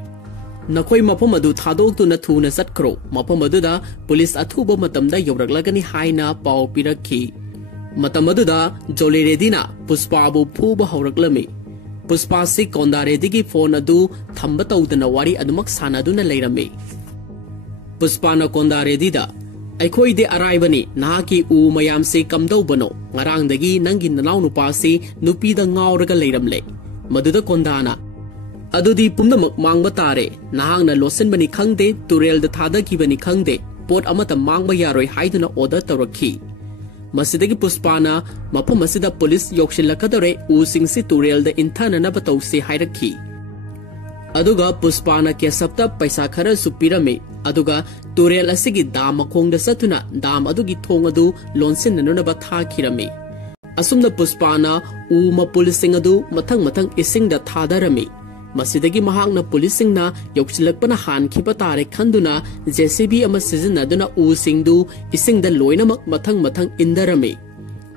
नखोई मफम अदु थादोक्तुना थुना चटख्रो मफम अदुदा पुलिस अथुबा मतमदा यौरक्लगनी हाइना पाउ पिरखी मतम अदुदा जोलीरेदीना पुष्पाबु फुबा हौरक्लमी पुष्पासी कोंदारेदीगी फोन अदु थंबा तौदना वारी अदुमक सानादुना लैरमी पुष्पाना कोंदारेदीदा अखोइदे अराइबनी नाकी उ मयाम से कमदौबनो ngarangdagi nangi nanaw nupa si nupida ngawraga leiramle maduda kondana adudi pumnamak mangba tare nahangna losenbani khangde turel da thadakibani khangde pot amata mangba yaroi haiduna order tawrakhi masidagi puspana mapam masida police yokshilakadare u singsi turel da inthana na batawsi hairakhi aduga puspana ke sapta paisa khara supirame aduga turel asigi dam makhongda satuna dam adugi thong adu lonsin nanuna ba thakhirame asumna puspana u ma policing adu mathang mathang ising da thadarame masidagi mahangna policing na yokchilakpana han khipa tare khanduna JCB ama sizinaduna u singdu ising da loina mathang mathang indarame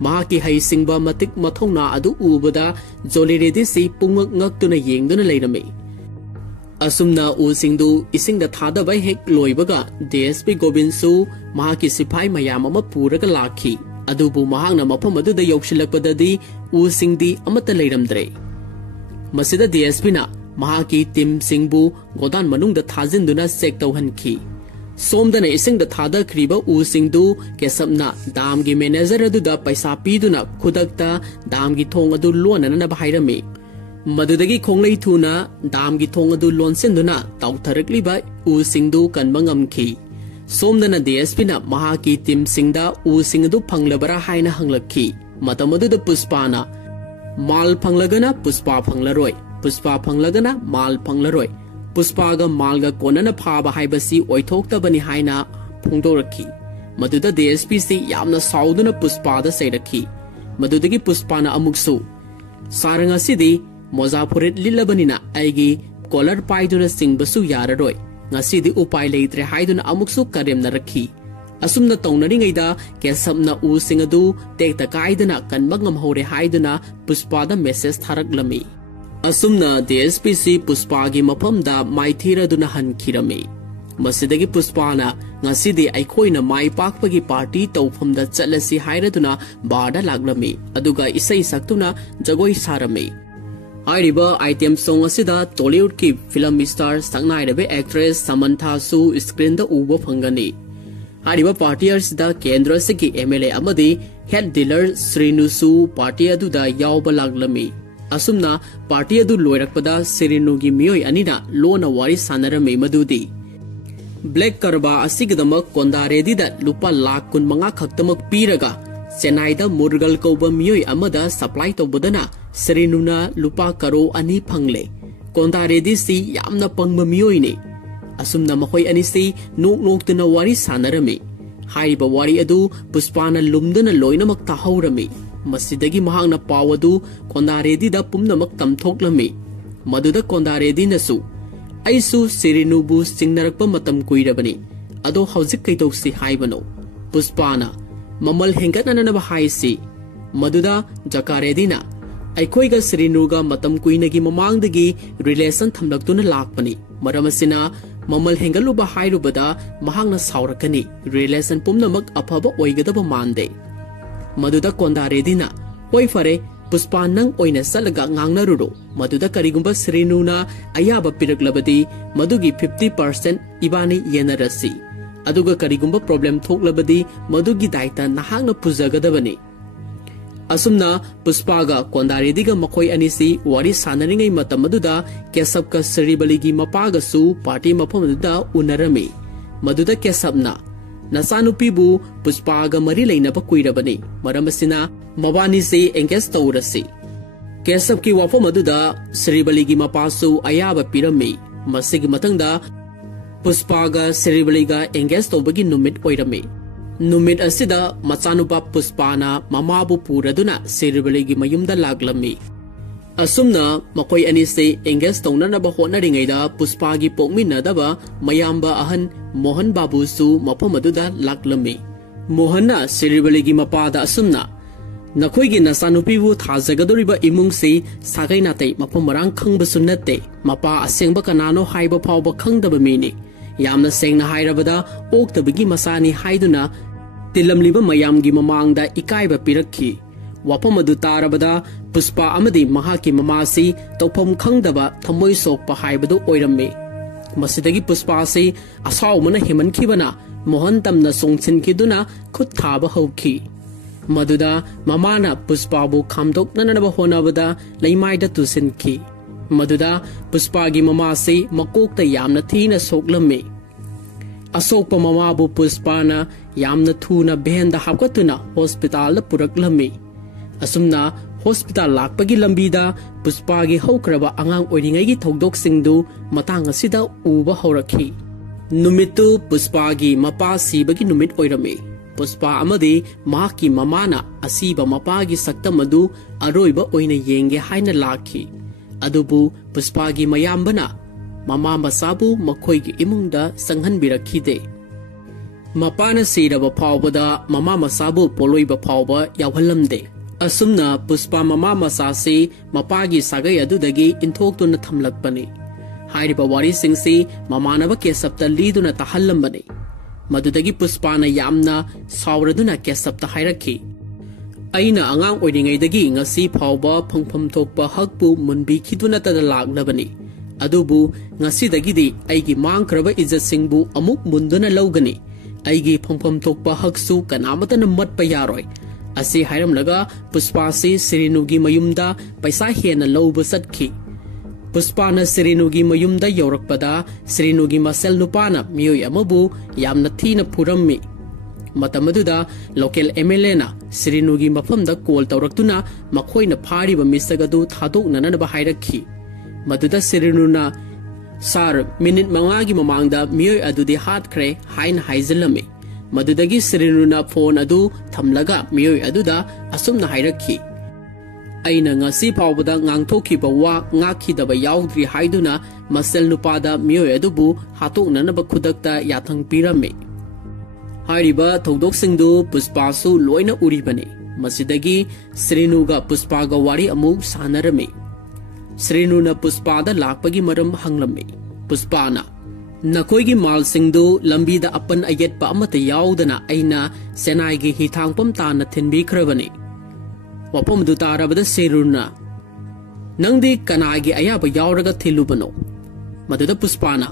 mahaki hai singba matik mathongna adu ubada joliredi si pungak ngaktuna yengduna leirame asumna u singdu ising da thada bai hek loibaga DSP Gobinsu mahaki sipai mayam ama puraga lakhi adubu mahangna mafam adu da yokshilakpadadi u singdi amata leiramdre masida DSP na mahaki team singbu godan manung da thajinduna sek tawhankhi somdana ising da thada khriba u singdu kesapna dam gi manager adu da paisa piduna khudakta dam gi thong adu lonana na bahairame madudagi khonglei thuna dam gi thong adu lonsenduna tawtharakliba u singdu kanba ngamkhi somdana DSP na mahaki team singda u singdu phanglabara haina hanglakhi matamadu da puspana mal phanglagana puspa phanglaroi puspa phanglagana mal phanglaroi puspaga malga konana phaba haibasi oithoktabani haina phungdorakhi maduda DSP si yamna sauduna puspada seirakhi madudagi puspana amuksu saranga sidi mozapuret lilabanina aigi collar paiduna singbasu yararoi ngasidi upai leitre haiduna amuksu karemna rakhi asumna taunari kesapna u singadu tekta kaidana kanbangam hore haiduna puspada message tharaklami asumna DSPC puspagi mapamda maithiraduna hankhirame masidagi puspana ngasidi aikhoina mai pakpagi party tawfamda chalasi hairaduna bada laglami aduga isai saktuna jagoi sarame airiba item song asida Tollywood ki film star sangnaidabe actress Samantha Su screen da uba phangani ariba partiers da kendra se ki MLA amadi head dealer Srinu Su party adu da yawba laglami asumna party adu loirakpada Srinu gi miyoi anina lona wari sanarame madudi black karba asigdama kondaredi da lupa lakh kun manga khaktamak piraga Chennai da Murgal kauba miyoi amada supply tobodana Srinuna lupa karo ani phangle kondaredi si yamna pangba miyoi ne asumna makhoi ani si nok nok tuna wari sanarame haiba wari adu puspana lumdana loinamak tahaurame masidagi mahangna pawadu kondaredi da pumnamak tamthoklame maduda kondaredi nasu aisu Srinubu singnarakpa matam kuirabani ado haujik kaitausi haibano puspana mamal hengatnana ba haisi maduda jakaredina aikhoiga Srinuga matam kuinagi mamangdagi relation thamlaktuna lakpani maramasina mamal hengaluba hairubada mahangna saurakani relation pumnamak aphaba oigadaba mande maduda kondaredina oi fare puspa nang oina salaga ngangnaruro maduda karigumba Srinuna ayaba piraklabadi madugi 50% ibani yenarasi aduga karigumba problem thoklabadi madugi daita nahangna pujagadabani asumna puspaga kondarediga makhoi anisi wari sanaringai matamaduda kesapka Sribaligi mapaga su party mapamuda unarame maduda kesapna nasanupibu puspaga mari leinaba kuirabani maramasina mabani se engage tawrasi kesapki wafamaduda Sribaligi mapasu ayaba pirame masigi matangda puspaga Sribaliga engage tawbagi numit oirame numit asida machanupa puspana mamabu puraduna Sribaligi mayumda laglami asumna makoi anise engage tawnanaba hotnaringaida puspagi pokminadaba mayamba ahan Mohan Babu su mapamaduda laglami Mohanna Sribaligi mapada asumna nakoigi nasanupibu thajagadoriba imungsi sagai natai mapamarang khangbasu natte mapa asengba kanano haiba phawba khangdaba mini yamna sengna hairabada oktabagi masani haiduna tilamliba mayamgi mamangda ikaiba pirakhi wapamadu tarabada puspa amadi mahaki mamasi tawpham khangdaba thamoi sokpa haibadu oiramme मसिदगी Pushpa से असाउमना हेमनखिबना मोहन तमना सोंगसिनखिदुना खुद थाबा हौखि मदुदा ममाना पुष्पाबु खामदोकननबा होनबदा लैमाइदा तुसिनखि मदुदा पुष्पागी ममा से मकोकता यामना थीना सोकलम्मे असोकपा ममाबु पुष्पाना यामना थूना बेहनदा हापकतुना हॉस्पिटल पुरकलम्मे असुमना हॉस्पिटल लाकपगी लंबीदा पुष्पागी हौक्रबा आंगांग ओइरिंगैगी थौदोकसिंगदु मतांग असिदा उबा हौरखि नुमितु पुष्पागी मपा सीबगी नुमित ओइरमे पुष्पा अमदि माकी ममाना असीबा मपागी सक्तम अदु अरोइबा ओइना येंगे हाइना लाखि अदुबु पुष्पागी मयाम्बना ममा मसाबु मखोइगी इमुंगदा संहनबिरखिदे मपाना सीरबा फावबदा ममा मसाबु पोलोइबा फावबा यावहलमदे असुमना पुष्पा ममा मसा से मपागी सागै अदुदगी इंथोक्तुना थमलकपने हाइरिबा वारिसिंगसे ममानबा केसप्ता लीदुना तहल्लमबने मदुदगी पुष्पाना यामना सावरदुना केसप्ता हाइरखि अइना आंगांग ओइरिंगैदगी ngasi फावबा फंगफम थोकपा हकपु मुनबिखिदुना तदा लाक्नबने अदुबु ngasiदगिदि अइगी मांगख्रबा इज्जतसिंगबु अमुक मुंदुना लौगनी अइगी फंगफम थोकपा हकसु कनामतना मटपा यारोय असे हाइरमलगा पुष्पा से सिरिनुगी मयुमदा पैसा हेना लौब सटखि पुष्पाना सिरिनुगी मयुमदा यौरकपदा सिरिनुगी मसेल नुपाना मियोय अमबु यामना थीना फुरम्मि मतमदुदा लोकल एमएलए ना सिरिनुगी मफमदा कॉल तौरक्तुना मखोइना फारिबा मिसगदु थादोकननबा हाइरखि मदुदा सिरिनुना सार मिनिट मंगागी ममांगदा मियोय अदुदि हाटख्रे हाइन हाइजलमे मदुदगी सिरिनुना फोन अदु थमलगा मियोय अदुदा असुमना हाइरखि अइना ngasi फावबदा ngang-थोखिबा वा ngakखिदबा याउद्रि हाइदुना मसेल नुपादा मियोय अदुबु हातोकननबा खुदकता याथंग पिरमे हाइरिबा थौदोकसिंगदु पुष्पासु लोइना उरिबने मसिदगी सिरिनुगा पुष्पागा वारी अमुक सानरमे सिरिनुना पुष्पादा लाकपगी मरम हंगलमे पुष्पाना नकोइगी मालसिंगदु लंबीदा अपन अयेटपा अमता याउदना अइना सेनाइगी हिथांगपम ताना थिनबिख्रबने वपमदु तारबदा सिरुना नंगदी कनागी अयाबा याउरगा थिलुबनो मदुदा पुष्पाना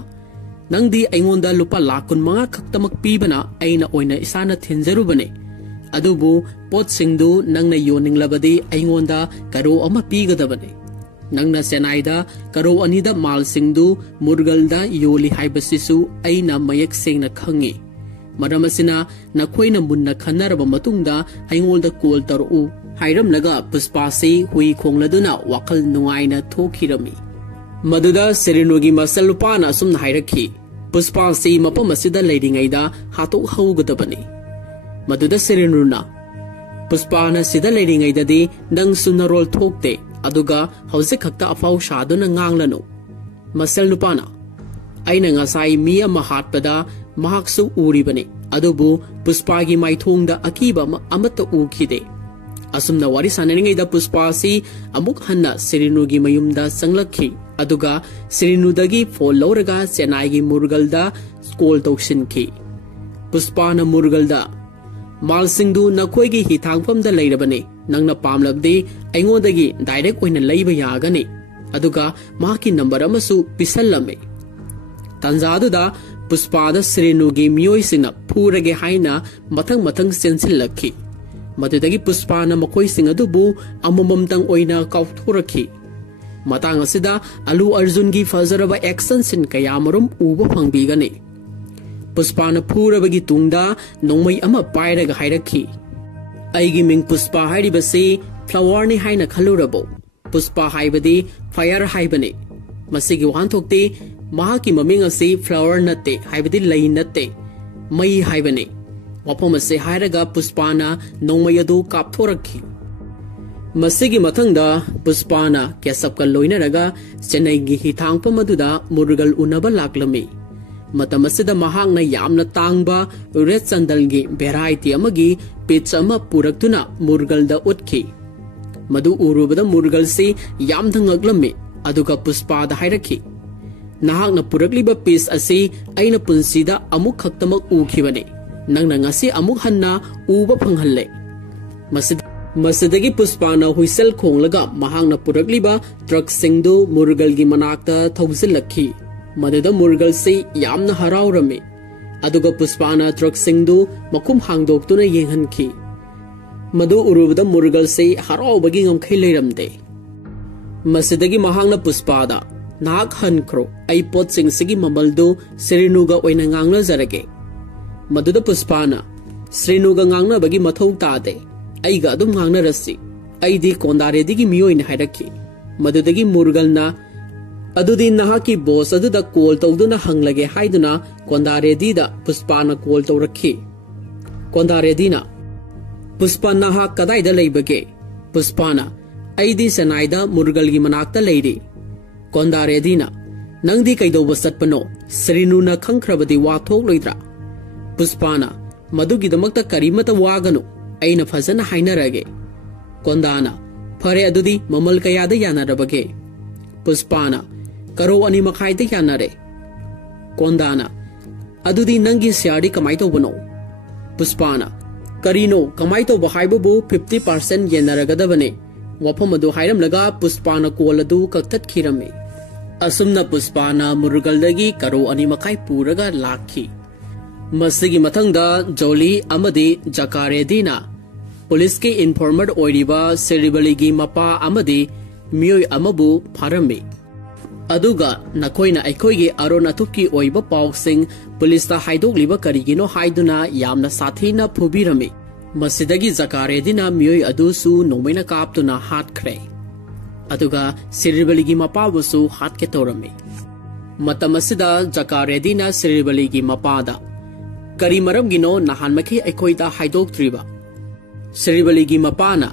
नंगदी अइंगोंदा लुपा लाकुन मंगा खक्तमक पीबना अइना ओइना इसाना थिनजरुबने अदुबु पोतसिंगदु नंगना योनिंगलबदि अइंगोंदा करो अमा पीगदबने नंगना सेनाइदा करो अनिदा मालसिंगदु मुरगलदा योली हाइबसिसु अइना मयक सेंगना खंगे मरमसिना नखोइना मुन्ना खन्नरबा मतुंगदा अइंगोंदा कॉल तरउ हाइरमलगा पुष्पा से हुई खोंगलदुना वाखल नुंगाइना थोखिरमी मदुदा सिरिनुगी मसल लुपाना सुमना हाइरखि पुष्पा से मपम असिदा लैरिंगैदा हातोक हौगदबने मदुदा सिरिनुना पुष्पाना सिदा लैरिंगैददि नंग सुनरोल थोकते अदुगा हौजिक खक्ता अफाउ शादुना nganglanu मसल नुपाना अइना ngasai मी अमा हाटपदा महाक्सु उरिबने अदुबु पुष्पागी माइथोंगदा अकीबा अमत उखिदे असुमना वारी सानरिंगैदा पुष्पा से अमुक हन्ना सिरिनुगी मयुमदा संगलखि अदुगा सिरिनुदगी फोन लौरगा चेन्नईगी मुरगलदा कॉल तौसिनखि पुष्पाना मुरगलदा मालसिंगदु नखोइगी हिथांगफमदा लैरबने नंगना पामलबदि अइंगोदगी डायरेक्ट ओइना लैबा यागने अदुगा माकी नंबर अमसु पिसल्लमे तंजादुदा पुष्पादा सिरिनुगी मियोइसिंगना फुरगे हाइना मथंग मथंग सेंसिलखि मदुदगी पुष्पाना मखोइसिंग अदुबु अमममतंग ओइना काउथोरखि मतांग असिदा अलू अर्जुनगी फजरबा एक्शन सिन कयामरुम उबा फंगबिगने पुष्पाना फुरबगी तुंगदा नोंमई अमा पाइरगा हाइरखि अइगी मिंग पुष्पा हाइरिबसे फ्लावर ने हाइना खलुरबो पुष्पा हाइबदि फायर हाइबने मसिगी वाहनथोकते महाकी ममिंग असे फ्लावर नते हाइबदि लई नते मई हाइबने वफम असे हाइरगा पुष्पाना नोंमई अदु कापथोरखि मसिगी मथंगदा पुष्पाना केसपका लोइनरगा चेन्नईगी हिथांगपम अदुदा मुरगल उनबा लाक्लमे मतमसिदा महांगना यामना तांगबा रेड चंदलगी वेराइटी अमगी पिच अमा पुरक्तुना मुरगलदा उतखि मदु उरुबदा मुरगल से यामधंगलमे अदुगा पुष्पादा हाइरखि नहाकना पुरक्लिबा पीस असे अइना पुंसीदा अमुक खक्तमक उखिबने नंगना ngasi अमुक हन्ना उबा फंगहल्ले मसिदगी पुष्पाना हुइसल खोंगलगा महांगना पुरक्लिबा ट्रक सिंगदु मुरगलगी मनाक्ता थौजिलखि मदुदा मुरगल से यामना हराउरमे अदुगा पुष्पाना ट्रकसिंगदु मकुम हांगदोक्तुना येंहनखी मदु उरुबदा मुरगल से हराउबगी ngमखै लेरमदे मसिदगी महांगना पुष्पादा नाक हनख्रो आई पोतसिंग सिगी ममलदु श्रीनुगा ओइना ngangnajरगे मदुदा पुष्पाना श्रीनुगा ngangnabagi मथौ तादे आइगा अदुम ngangnarasi आइदी कोंदारेदिगी मियोइना हाइरखी मदुदगी मुरगलना अदुदी नहाकी बोस अदुदा कॉल तौदुना हंगलगे हाइदुना कोंदारेदीदा पुष्पाना कॉल तौरखी कोंदारेदीना पुष्पा नहा कदाइदा लैबगे पुष्पाना आइदी सनाइदा मुरगलगी मनाक्ता लैरी कोंदारेदीना नंगदी कैदौबा चटपनो श्रीनुना खंख्रबदी वाथोक लोइद्रा पुष्पाना मदुगीदमक्ता करीमता वागनु अइना फजना हाइनरगे कोंदाना फरे अदुदी ममल कयादा यानरबगे पुष्पाना करो अनि मखाइदा यानरे कोंदाना अदुदी नंगी सियाडी कमाई तौबनो पुष्पाना करीनो कमाई तौबा हाइबबु 50% येनरगदबने वफम अदु हाइरमलगा पुष्पाना कोल अदु कक्थतखिरमे असुमना पुष्पाना मुरगलदगी करो अनि मखाइ पुरगा लाखी मसिगी मथंगदा जोली अमदी जकारेदीना पुलिस के इन्फॉर्मर ओइरिबा सेरिबलीगी मपा अमदी मियोय अमबु फारमे अदुगा नखोइना अखोइगे अरोन अथुकी ओइबा पाउसिंग पुलिसता हाइदोकलिबा करिगिनो हाइदुना यामना साथीना फुबिरमे मसिदगी जकारेदीना मियोय अदुसु नोमैना कापतुना हाटख्रे अदुगा सेरिबलीगी मपाबुसु हाटके तोरमे मतमसिदा जकारेदीना सेरिबलीगी मपादा करी मरमगिनो नहानमखी अखोइदा हाइदोक्त्रिबा सेरिबलीगी मपाना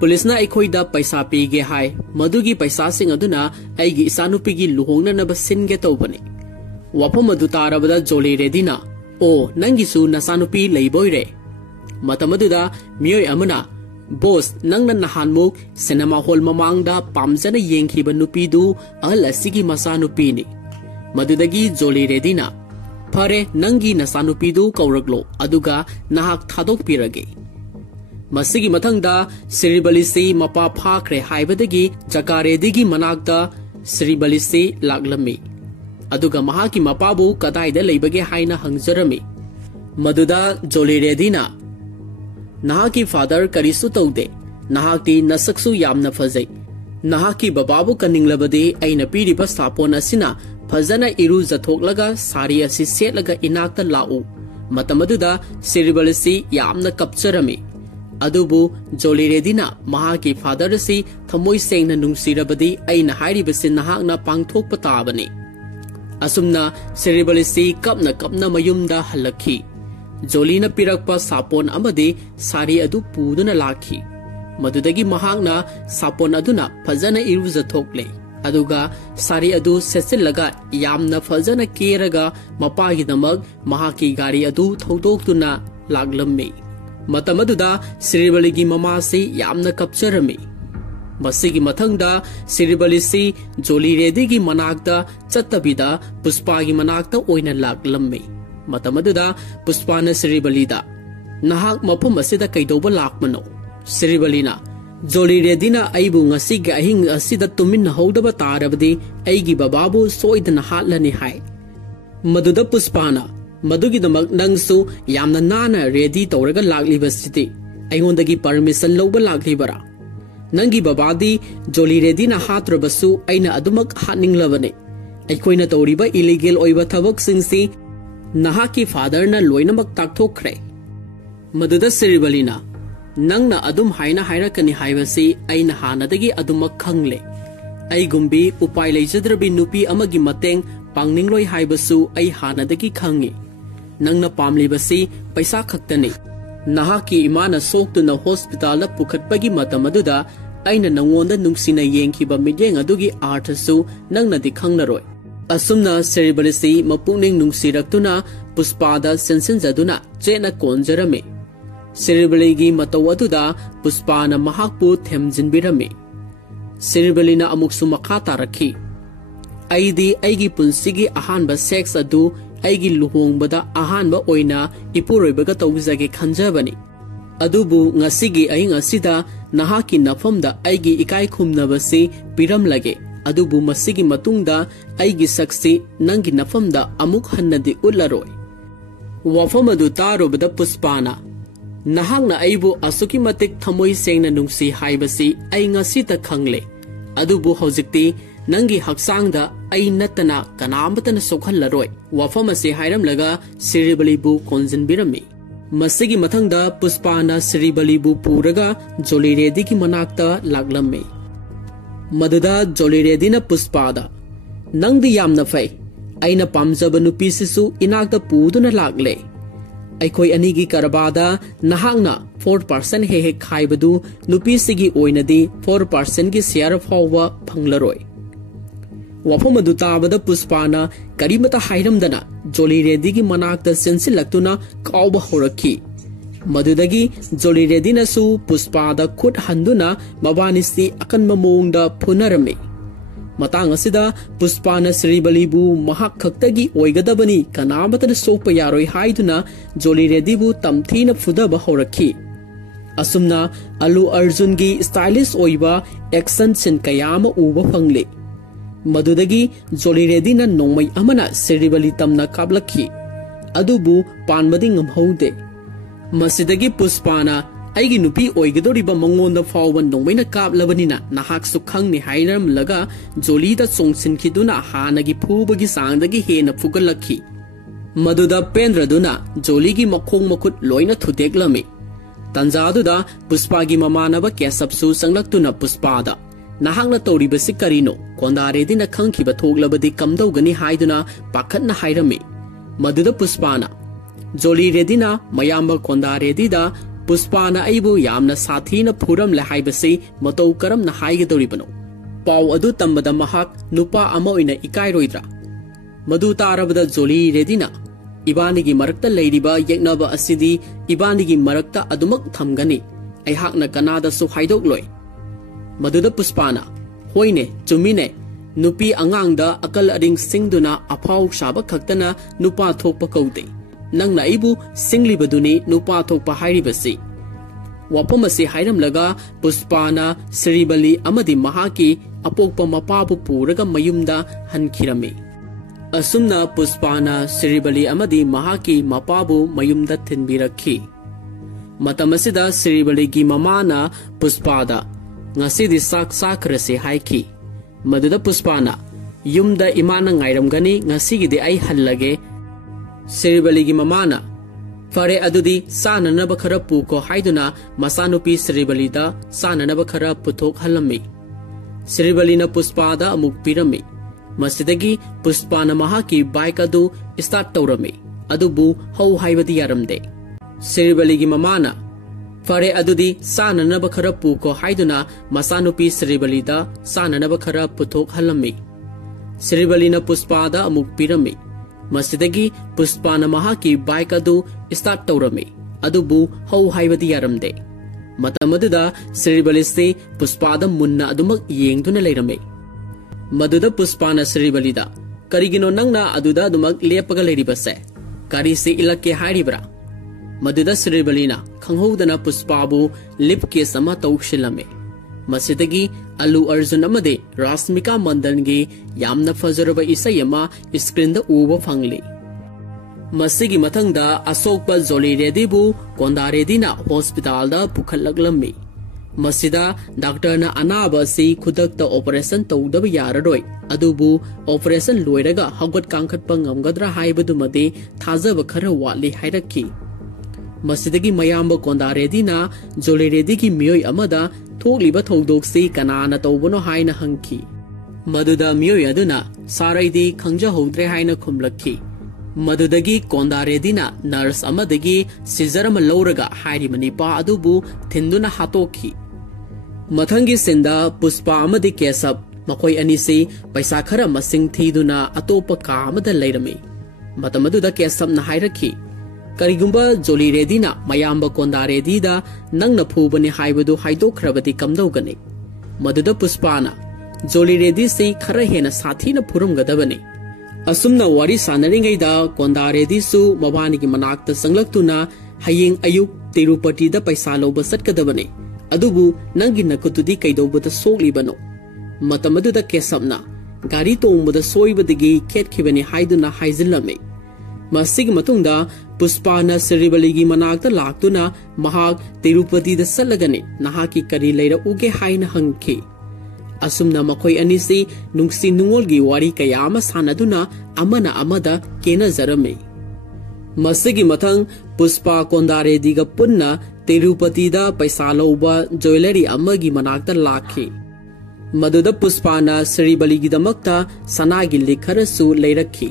पुलिसना अखोइदा पैसा पीगे हाय मदुगी पैसा सिंग अदुना आइगी इसानुपीगी लुहोंगननब सिनगे तौबने वफम अदु तारबदा जोली रेदीना ओ नंगिसु नसानुपी लैबोइरे मतमदुदा मियोय अमना बोस नंगना नहानमुक सिनेमा हॉल ममांगदा पामजना येंखिबा नुपीदु अहल असिगी मसानुपीनी मदुदगी जोली रेदीना फरे नंगी नसानुपीदु कौरगलो अदुगा नहाक थादोकपिरगे मसिगी मथंगदा श्रीबलीसी मपा फाख्रे हाइबदगी जकारेदीगी मनाक्ता श्रीबलीसी लागलमी अदुगा महाकी मपाबु कदाइदा लैबगे हाइना हंगजरमी मदुदा जोलीरेदीना नहाकी फादर करिसु तौदे नहाकी नसकसु यामना फजै नहाकी बबाबु कनिंगलबदे अइना पीरिबा सापोन असिना फजना इरु जथोकलगा सारी असि सेटलगा इनाक्ता लाउ मतमदुदा श्रीबलीसी यामना कपचरमी अदुबु जोलीरेदीना महाकी फादर से थमोई सेंगना नुंगसिरबदी अइना हाइरिबसि नहाकना पांगथोकपा ताबने असुमना श्रीबलीसी कपना कपना मयुमदा हलखी जोलीना पिरकपा सापोन अमदे सारी अदु पुदुना लाखी मदुदगी महाकना सापोन अदुना फजना इरुजथोकले अदुगा सारी अदु सेसिलगा यामना फजना केरगा मपागिदमक महाकी गाड़ी अदु थौदोक्तुना लागलम्मे मतमदुदा श्रीबलीगी ममासी यामना कपचरमी मसिगी मथंगदा श्रीबलीसी जोलीरेदीगी मनाक्ता चत्तबिदा पुष्पागी मनाक्ता ओइना लागलम्मे मतमदुदा पुष्पाना श्रीबलीदा नहाक मफम असिदा कैदौबा लाकमनो श्रीबलीना जोलीरेदीना आइबु ngasiगी अहिंग असिदा तुमिन हौदबा तारबदी आइगी बाबाबु सोइदना हाटलनी हाय मदुदा पुष्पाना मदुगिदमक नंगसु यामना नाना रेडी तौरगा लाक्लिबसिति अइगोंदगी परमिशन लौबा लाक्लिबरा नंगी बाबादी जोलीरेदीना हात्रबसु अइना अदुमक हानिंगलबने अइखोइना तौरिबा इलीगल ओइबा थबक सिंगसी नहाकी फादरना लोइनमक ताकथोखरे मदुदा श्रीबलीना नंगना अदुम हाइना हाइरकनी हाइबसी अइना हानदगी अदुमक खंगले अइगुंबी उपाय लेजद्रबी नुपी अमगी मतेंग पांगनिंगलोय हाइबसु अइ हानदगी खंगी नंगना पामलिबसी पैसा खक्तने नहाकी इमाना सोक्तुना हॉस्पिटल पुखटपगी मतमदुदा अइना नंगोंदा नुंगसिना येंखिबा मिडेंग अदुगी आर्थसु नंगनादि खंगनरोय असुमना श्रीबलीसी मपुंगनिंग नुंगसिरक्तुना पुष्पादा सेंसेंजदुना चेना कोंजरमे श्रीबलीगी मतौ अदुदा पुष्पाना महाकपु थेमजिनबिरमे श्रीबलीना अमुकसु मखा तारखी अइदी अइगी पुंसिगी अहानबा सेक्स अदु अइगी लुहोंगबदा अहानबा ओइना इपुरोइबगा तौजगे खंजबनी अदुबु ngasiगी अहिंग असिदा नहाकी नफमदा अइगी इकाई खुमनबसी पिरमलगे अदुबु मसिगी मतुंगदा आइगी सक्सी नंगी नफमदा अमुक हन्नदी उल्लरोय वफम अदु तारुबदा पुष्पाना नहांगना आइबु असुकी मतिक थमोई सेंगना नुंगसी हाइबसी आई ngasi ta khangle अदुबु हौजिक्ति नंगी हक्सांगदा आई नतना कनामतन सोखल्लरोय वफम असे हाइरमलगा सिरिबलीबु कोंजिनबिरमी मसिगी मथंगदा पुष्पाना सिरिबलीबु पुरगा जोलीरेदी की मनाक्ता लागलम्मे मदुदा जोलीरेदीना पुष्पादा नंगदी यामना फै आइना पामजब नुपीसिसु इनाक्ता पुदुना लागले अखोई अनिगी करबादा नहांगना 4% हे खाइबदु नुपीसिगी ओइनदी 4% की शेयर फाववा फंगलरोय वफम अदु ताबदा पुष्पाना करीमता हाइरमदना जोलीरेदीगी मनाक्ता सेंसिलक्तुना काउबा होरखी मदुदगी जोलीरेदीनासु पुष्पादा खुद हंदुना मबानिसी अकन्म मोंगदा फुनरमे मतंग असिदा पुष्पाना श्रीबलीबु महाक खक्तगी ओइगदबनी कनामतन सोप यारोय हाइदुना जोलीरेदीबु तमथीना फुदबा होरखी असुमना अल्लू अर्जुन की स्टाइलिश ओइबा एक्शन सिन कयाम उबा फंगले मदुदगी जोलीरेदीना नोंमई अमना श्रीबली तमना काबलखी अदुबु पानमदी ngमहौदे मसिदगी पुष्पाना आइगी नुपी ओइगदोरिबा मंगोंदा फावबा नोंमैना काबलबनिना नाहाकसु खंगनि हाइरमलगा जोलीदा चोंगसिनखिदुना हानगी फुबगी सांगदगी हेना फुगलखी मदुदा पेंद्रदुना जोलीगी मखोंग मखुत लोइना थुदेगलमी तंजादुदा पुष्पागी ममानबा केसपसु संगलक्तुना पुष्पादा नहांगना तौरिबसि करिनो कोंदारेदीना खंगखिबा थोगलबदी कमदौगनी हाइदुना पाखतना हाइरमी मदुदा पुष्पाना जोलीरेदीना मयाम्बा कोंदारेदीदा पुष्पाना आइबु यामना साथीना फुरमले हाइबसि मतौ करमना हाइगदौरिबनो पाउ अदु तंबदा महाक नुपा अमा ओइना इकाइरोइद्रा मदु तारबदा जोलीरेदीना इबानिगी मरक्ता लेरिबा येक्नबा असिदी इबानिगी मरक्ता अदुमक थमगनी अइहाकना कनादासु हाइदोकलोय मदुदा पुष्पाना होइने चुमिने नुपी अंगांगदा अकल अरिंग सिंगदुना अफाउ साबा खक्तना नुपा थोकपा कौदे नंगना आइबु सिंगलिबदुनी नुपा थोकपा हाइरिबसि वफम असे हाइरमलगा पुष्पाना श्रीबली अमदी महाकी अपोकपा मपाबु पुरगा मयुमदा हनखिरमे असुमना पुष्पाना श्रीबली अमदी महाकी मपाबु मयुमदा थिनबिरखी मतमसिदा श्रीबलीगी ममाना पुष्पादा ngasi sak sakrase haiki maduda puspana yumda imana ngairamgani ngasi gidi ai hallage Sribaligi mamana fare adudi sananaba khara puko haiduna masanupi Sribalida sananaba khara puthok halami Sribalina puspada amuk pirami masidagi puspana mahaki bike adu start tawrami adubu hau haibadi yaramde Sribaligi mamana फरे अदुदी साननब खरा पुको हाइदुना मसानुपी श्रीबलीदा साननब खरा पुथोक हलमी श्रीबलीना पुष्पादा अमुक पिरमी मसिदगी पुष्पाना महाकी बाइक अदु स्टार्ट तौरमी अदुबु हौ हाइबदी यारमदे मतमदुदा श्रीबलीसे पुष्पादा मुन्ना अदुमक येंगदुना लेरमे मदुदा पुष्पाना श्रीबलीदा करिगिनो नंगना अदुदा अदुमक लेपगा लेरिबसे करिसे इलके हाइरिब्रा मदुदा श्रीबलीना खंगहोदना पुष्पाबु लिप के समा तौशिलमे मसिदगी अल्लू अर्जुन अमदे रास्मिका मंदनगी यामना फजरबा इसयमा स्क्रीन द उबा फंगले मसिगी मथंगदा अशोकपा जोलीरेदीबु कोंदारेदीना हॉस्पिटल दा पुखलगलमी मसिदा डॉक्टरना अनाबा से खुदकता ऑपरेशन तौदब याररोय अदुबु ऑपरेशन लोइरगा हगत कांखतपा ngamgadra हाइबदुमदे थाजब खरा वाली हाइरखी मसिदगी मयाम्ब कोंदारेदीना जोलीरेदीगी मियोय अमदा थोगलिबा थौदोकसी कनाना तौबनो हाइना हंखी मदुदा मियोय अदुना साराइदी खंगजा होद्रे हाइना खुमलखी मदुदगी कोंदारेदीना नर्स अमदगी सिजर अमा लौरगा हाइरिमनी पा अदुबु थिंदुना हातोखी मथंगी सिंदा पुष्पा अमदी केसब मखोय अनिसे पैसा खरा मसिंग थीदुना अतोप का अमदा लेरमी मतमदुदा केसब ना हाइरखी करिगुंबा जोलीरेदीना मयाम्बा कोंदारेदीदा नंगना फुबनी हाइबदु हाइदोखरबदी कमदौगने मदुदा पुष्पाना जोलीरेदी से खरा हेना साथीना फुरमगदबने असुमना वारी सानरिंगैदा कोंदारेदीसु मबानिगी मनाक्ता संगलक्तुना हयेंग अयुक तिरुपतिदा पैसा लौबा सटकदबने अदुबु नंगी नकुतुदी कैदौबदा सोगलिबनो मतमदुदा केसबना गाड़ी तोंबदा सोइबदगी खेतखिबनी हाइदुना हाइजिल्लमे मसिग मतुंगदा पुष्पाना सिरिबलीगी मनाक्ता लाक्तुना महाक तिरुपतिदा सल्लगने नहाकी करी लेरा उगे हाइना हंगखि असुमना मखोय अनिसी नुंगसी नुंगोलगी वारी कया अमा सानदुना अमना अमदा केनजरमे मसिगी मथंग पुष्पा कोंदारेदीगा पुन्ना तिरुपतिदा पैसा लौबा ज्वेलरी अमगी मनाक्ता लाखि मदुदा पुष्पाना सिरिबलीगीदमक्ता सनागी लिखरसु लेरखि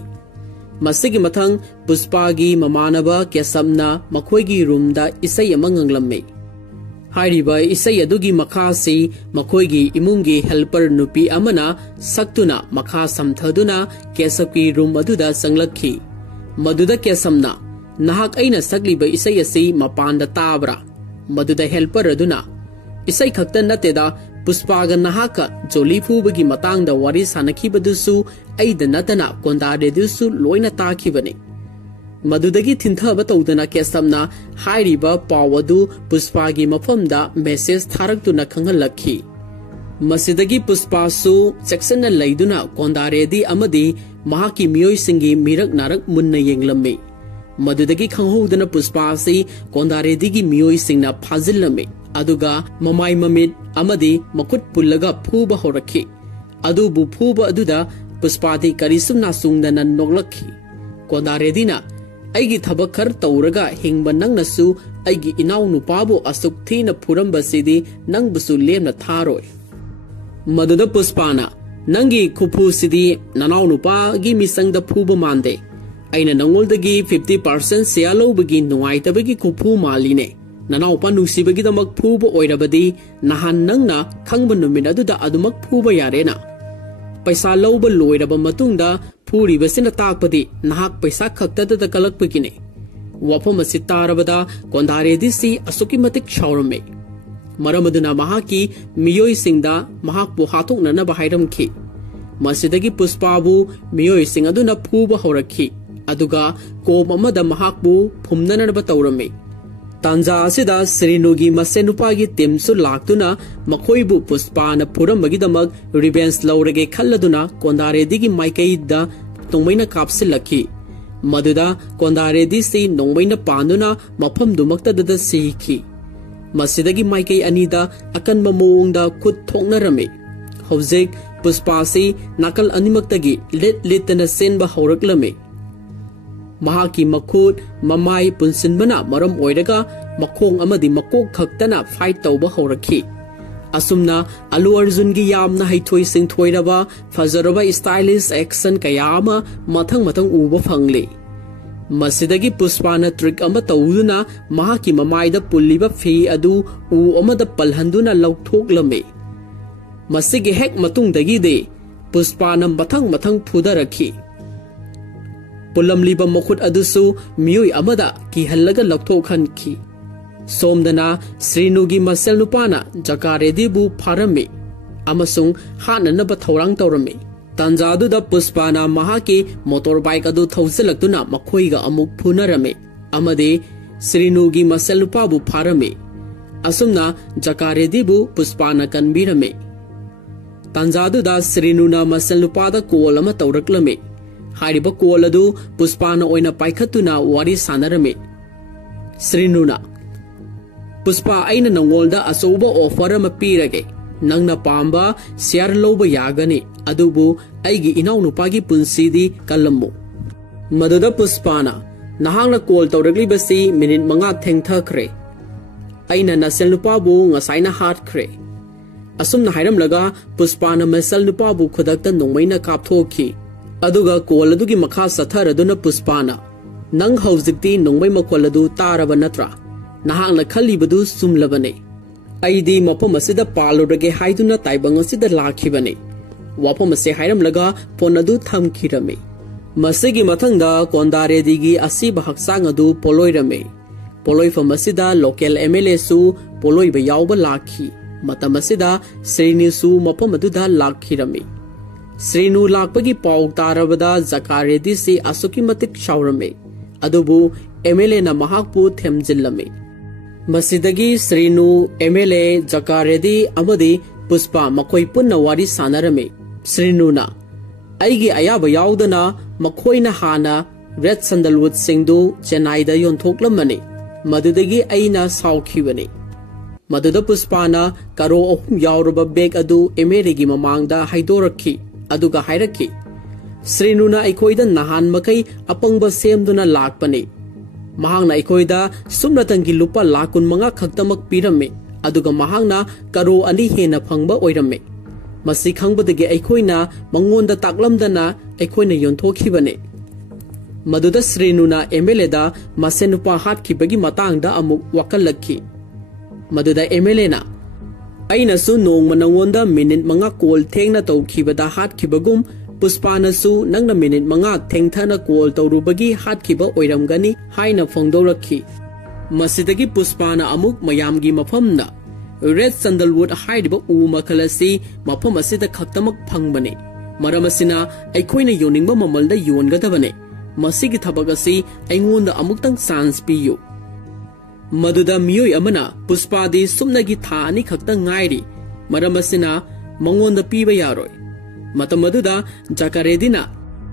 मसिगी मथंग पुष्पागी ममानबा केसमना मखोयगी रूमदा इसै अमा nganglame हाइरिबा इसै अदुगी मखासी मखोयगी इमुंगी हेल्पर नुपी अमना सक्तुना मखा समथदुना केसबकी रूम अदुदा संगलखि मदुदा केसमना नहाक अइना सकलिबा इसै असि मपानदा ताबरा मदुदा हेल्पर अदुना इसै खक्ता नतेदा पुष्पागा नहाका जोली फुबगी मतांगदा वारी सानखिबदुसु अइदा नतना कोंदारेदुसु लोइना ताखिबने मदुदगी थिंथब तौदना केसमना हाइरिबा पावदु पुष्पागी मफमदा मेसेज थारक्तुना खंगलखि मसिदगी पुष्पासु सेक्शन लैदुना कोंदारेदी अमदी महाकी मियोइसिंगी मिरक नारक मुन्ना येंगलमे मदुदगी खंगहोदना पुष्पासी कोंदारेदीगी मियोइसिंगना फाजिल्लमे अदुगा ममाई ममित अमदी मकुट पुल्लगा फूबा होरखि अदुबु फूबा अदुदा पुष्पादी करिसुमना सुंगदना नोगलखि कोंदारेदीना अैगी थबक खर तौरगा हिंगबा नंगनसु अैगी इनाउ नुपाबु असुक थीना फुरंबसिदी नंगबुसु लेमना थारोय मदुदा पुष्पाना नंगी खुफुसिदी ननाउ नुपागी मिसंगदा फूबा मांदे अैना नंगोलदगी 50% सेया लौबगी नुंगाइतबगी खुफु मालिने ननाउपा नुसिबगीदमक फूबा ओइरबदी नहान नंगना खंगबा नुमिन अदुदा अदुमक फूबा यारेना पैसा लौबा लोइरबा मतुंगदा फूरिबसिना ताकपदी नहाक पैसा खक्तददा कलकपगिने वफम असि तारबदा कोंदारेदीसी असुकी मतिक छाउरमे मरमदुना महाकी मियोइसिंगदा महाकपु हाथोकननबा हाइरमखि मसिदगी पुष्पाबु मियोइसिंग अदुना फूबा होरखि अदुगा कोम अमदा महाकपु फुमननबा तौरमे तांजा असिदा श्रीनुगी मसेनुपागी टीमसु लाक्तुना मखोइबु पुष्पाना फुरंबगीदमक रिवेंस लौरगे खल्लदुना कोंदारेदीगी माइकैदा तोंमैना कापसिलखि मदुदा कोंदारेदीसी नोंमैना पांदुना मफमदुमक्तददा सिखि मसिदगी माइकै अनिदा अकनबा मोंगदा खुद थोंगनरमे हौजिक पुष्पासी नाकल अनिमक्तगी लिट लिटना सेनबा हौरक्लमे महाकी मखुद ममाई पुनसिनबना मरम ओइरगा मखोंग अमदी मकोक खक्तना फाइट तौबा हौरखि असुमना अल्लू अर्जुन की यामना हैथोई सिंथोइरबा फजरबा स्टाइलिश एक्शन कयामा मथंग मथंग उबा फंगले मसिदगी पुष्पाना ट्रिक अमा तौदुना महाकी ममाइदा पुल्लिबा फी अदु उ अमदा पलहंदुना लौथोकलमे मसिगे हेक मतुंगदगी दे पुष्पाना मथंग मथंग फुदरखि पुलमलिबा मखुद अदुसु मियोइ अमदा किहल्लगा लौथोखनखि सोमदना श्रीनुगी मसेल नुपाना जकारेदीबु फारमे अमसुंग हाननबा थौरांग तौरमे तंजादुदा पुष्पाना महाकी मोटर बाइक अदु थौसिलक्तुना मखोइगा अमुक फुनरमे अमदे श्रीनुगी मसेल नुपाबु फारमे असुमना जकारेदीबु पुष्पाना कनबिरमे तंजादुदा श्रीनुना मसेल नुपादा कोल अमा तौरक्लमे हारिबा कोल अदु पुष्पाना ओइना पाइखतुना वारी सानरमे श्रीनुना पुष्पा अइना नंगोलदा असौबा ऑफर अमा पीरगे नंगना पांबा शेयर लौबा यागने अदुबु अइगी इनाउ नुपागी पुंसीदी कलम्मो मदुदा पुष्पाना नहांगना कोल तौरग्लिबसी मिनिट 5 थेंगथखरे अइना नसेल नुपाबु ngसाइना हाटखरे असुमना हाइरमलगा पुष्पाना मसेल नुपाबु खुदक्ता नोंमैना कापथोखि अदुगा कोल अदुगी मखा सथरदुना पुष्पाना नंग हौजिक्ति नोंमै मकोल अदु तारबा नत्रा नहांगना खल्लिबदु सुमलबने अइदी मफम असिदा पालुरगे हाइदुना ताइबंग असिदा लाखिबने वफम असे हाइरमलगा फोन अदु थमखिरमे मसिगी मथंगदा कोंदारेदीगी असिबा हक्सांग अदु पोलोइरमे पोलोइफम असिदा लोकल एमएलए सु पोलोइबा यावबा लाखि मतम असिदा श्रीनुसु मफम अदुदा लाखिरमे श्रीनु लाखपगी पाउ तारबदा जकारेदीसी असुकी मतिक शाउरमे अदुबु एमएलए ना महाकपु थेमजिल्लमे मसिदगी श्रीनु एमएलए जकारेदी अमदी पुष्पा मखोई पुन्ना वारी सानरमे। श्रीनुना अईगी अयाबा याउदना मखोइना हाना रेड सैंडलवुड सिंगदु चेन्नईदा योंथोक्लमने। मदुदगी अईना साउखिबने। मदुदा पुष्पाना करो अहुम याउरबा बेग अदु एमेरेगी ममांगदा हाइदोरखी अदुगा हाइरखी श्रीनुना अखोइदा नहान मकई अपंगबा सेमदुना लाकपने। महांगना अखोइदा सुमनतंगी लुपा लाख 15 खक्तमक पीरम्मे अदुगा महांगना करो अनि हेना फंगबा ओइरम्मे। मसी खंगबदगी अखोइना मंगोंदा ताकलमदना अखोइना योंथोखिबने। मदुदा श्रीनुना एमएलएदा मसेनुपा हाटखिबगी मतांगदा अमुक वकलखी। मदुदा एमएलएना अइनसु Nongma नंगोंदा minute 5 call थेंगना तौखिबदा हाटखिबगुम पुष्पानसु नंगना minute 5 थेंगथना call तौरुबगी हाटखिबा ओइरमगनी हाइना फोंगदौरखी। मसिदगी पुष्पाना अमुक मयामगी मफमना रेड सैंडलवुड हाइरिबा उ मखल असि मफम असिदा खक्तमक फंगबने। मरम असिना अखोइना योनिंगबा ममलदा योनगदबने। मसिगी थबक असि अइंगोंदा अमुक्तंग चांस पियु। मदुदा मियोय अमना पुष्पादी सुमनगी था अनि खक्तंग ngairi मरम असिना मंगोंदा पीबा यारोय। मतम मदुदा जकारेदिना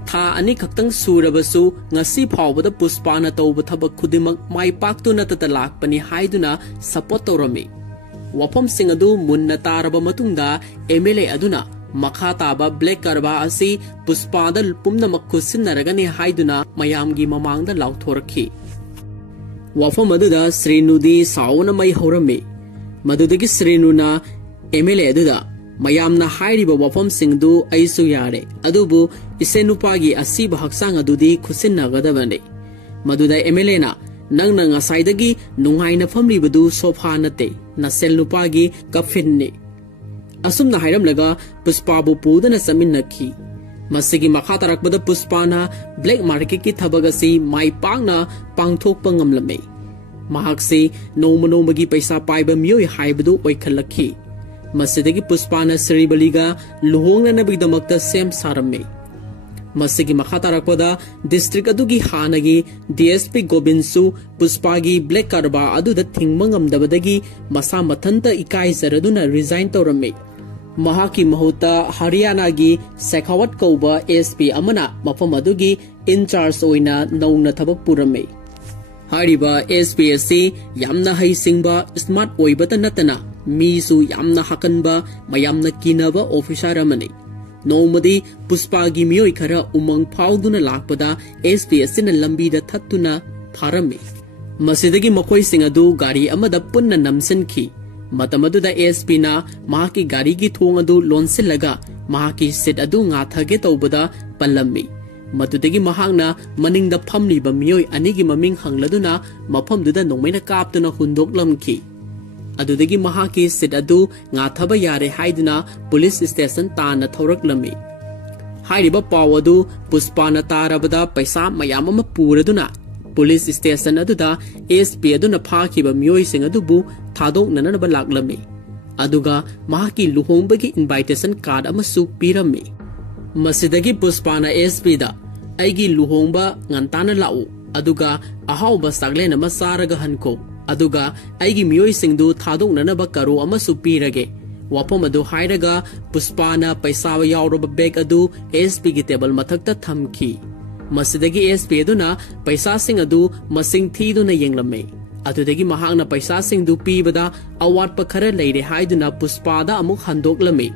था अनि खक्तंग सुरबसु ngasi फावबदा पुष्पाना तौब थबक खुदिमक माइ पाक्तुना तत लाकपनि हाइदुना सपोर्ट तौरमी। वफम सिंग अदु मुन्ना तारबा मतुंगदा एमएलए अदुना मखा ताबा ब्लैक करबा असि पुष्पादा पुम्नमक खुसिन्नरगनि हाइदुना मयामगी ममांगदा लाउथोरखी। वफम अदुदा श्रीनुदी साउना मई हौरमे। मदुदगी श्रीनुना एमएलए अदुदा मयामना हाइरिबा वफम सिंगदु अइसु यारे अदुबु इसेनुपागी असिबा हक्सांग अदुदी खुसिन्नगदबने। मदुदा एमएलए ना नंगना ngसाइदगी नुंगाइना फमलिबदु सोफा नते नसेल नुपागी कफिनने। असुमना हाइरमलगा पुष्पाबु पुदना समिन्नखी। मसिगी मखा तरकबदा पुष्पाना ब्लैक मार्केट की थबक असि माइ पांगना पांगथोकपा ngamlame। महाकसे नोमनोमगी पैसा पाइबा मियोय हाइबदु ओइखलखी। मसिदगी पुष्पाना श्रीबलिगा लुहोंगननबगिदमक्ता सेम सारमे। मसिगी मखा तरकबदा डिस्ट्रिक्ट अदुगी हानगी डीएसपी गोबिंदसु पुष्पागी ब्लैक कारबा अदुदा थिंगमा ngamdabadagi मसा मथंता इकाइजरदुना रिजाइन तौरमे। महाकी महुता हरियाणा की शेखावत कौबा एसपी अमना मफम अदुगी इंचार्ज ओइना नौना थबक पुरमे। हारिबा एसपी असि यामना हैसिंगबा स्मार्ट ओइबता नतना मीसु यामना हकनबा मयामना किनबा ऑफिसर अमने। नौमदी पुष्पागी मियोय खरा उमंग फाउदुना लाकपदा एसपी असिना लंबीदा थत्तुना फारमे। मसिदगी मखोय सिंग अदु गाड़ी अमदा पुन्ना नमसनखी। मतमदुदा एसपी ना महाकी गाड़ी की थोंग अदु लोनसिलगा महाकी सीट अदु ngathage तौबदा पल्लम्मी। मदुदगी महांगना मनिंगदा फमलिबा मियोय अनिगी ममिंग हंगलदुना मफमदुदा नोंमैना कापतुना हुंदोकलमखी। अदुदगी महाकी सीट अदु ngathaba यारे हाइदुना पुलिस स्टेशन ताना थौरकलम्मी। हाइरिबा पाव अदु पुष्पाना तारबदा पैसा मयाम अमा पुरदुना पुलिस स्टेशन अदुदा एसपी अदुना फाखिबा मियोय सिंग अदुबु थादोकननबा लाकलमे। अदुगा महाकी लुहोंबगी इनवाइटेशन कार्ड अमसु पीरमे। मसिदगी पुष्पाना एसपी दा अइगी लुहोंबा ngantana लाउ अदुगा अहाउबा सागलेन अमा सारगा हनको अदुगा अइगी मियोय सिंगदु थादोकननबा करो अमसु पीरगे। वफम अदु हाइरगा पुष्पाना पैसा याउरबा बेग अदु एसपी की टेबल मथक्ता थमखी। मसिदगी एसपी अदुना पैसा सिंग अदु मसिंग थीदुना येंगलमे। अदुदगी महांगना पैसा सिंगदु पीबदा अवाटपा खरा लेरे हाइदुना पुष्पादा अमुक हंदोकलमे।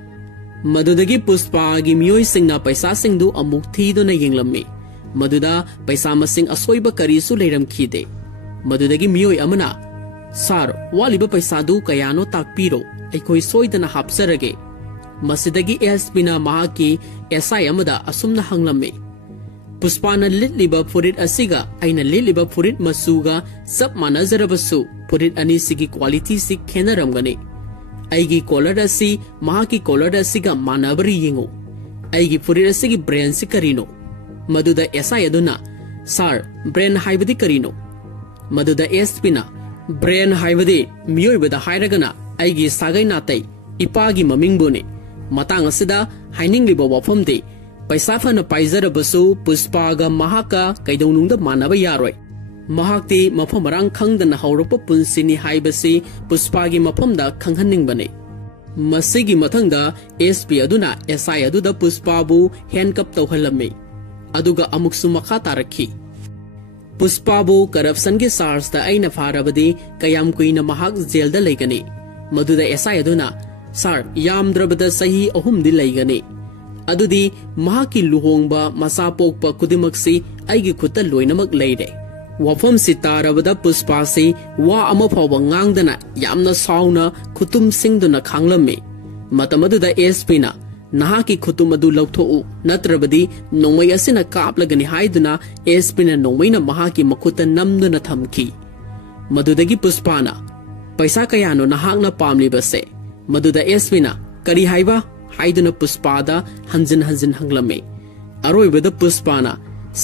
मदुदगी पुष्पागी मियोय सिंगना पैसा सिंगदु अमुक थीदुना येंगलमे। मदुदा पैसा मसिंग असोइबा करीसु लेरमखीदे। मदुदगी मियोय अमना सार वालिबा पैसादु कयानो ताकपीरो अखोय सोइदना हापसरगे। मसिदगी एसपी ना महाकी एसआई अमदा असुमना हंगलमे। पुष्पाना लिटलिबा फुरिट असिगा आइना लिटलिबा फुरिट मसुगा सब मानजरबसु फुरिट अनिसिगी क्वालिटी सि खेनरमगने। आइगी कॉलर असि महाकी कॉलर असिगा मानबरी येंगो। आइगी फुरिट असिगी ब्रांड सि करिनो। मदुदा एसआई अदुना सार ब्रांड हाइबदी करिनो। मदुदा एसपी ना ब्रांड हाइबदी मियोयबदा हाइरगना आइगी सागै नातै इपागी ममिंगबुने। मतांग असिदा हाइनिंगलिबा वफमदे पैसा फन पाइजरबसु पुष्पागा महाका कैदौनुंगदा मानबा यारोय। महाक्ति मफम रंग खंगदना हौरप पुंसिनी हाइबसी पुष्पागी मफमदा खंगहन्निंगबने। मसिगी मथंगदा एसपी अदुना एसआई अदुदा पुष्पाबु हैंडकप तौहलम्मी अदुगा अमुक्सु मखा तारखी पुष्पाबु करप्शन के चार्ज दा अइना फारबदी कयाम कुइना महाक जेल दा लेगनी मदुदा एसआई अदुना सर यामद्रबदा सही अहुमदी लेगनी अदुदी महाकी लुहोंगबा मसा पोकपा कुदिमक्सी अइगी खुता लोइनमक लेरे वफम सितारबदा पुष्पासी वा अमा फावबा ngang यामना साउना खुतुम सिंगदुना खांगलम्मी मतमदुदा एसपी ना नहाकी खुतुम अदु लौथोउ नत्रबदी नोंगमई असिना कापलगनी हाइदुना एसपी ना नोंगमईना महाकी मखुता नमदुना थमकी मदुदगी पुष्पाना पैसा कयानो नहाकना पामलिबसे मदुदा एसपी ना करी हाइबा हाइदुना पुष्पादा हंजिन हंजिन हंगलम्मी अरोइबदा पुष्पाना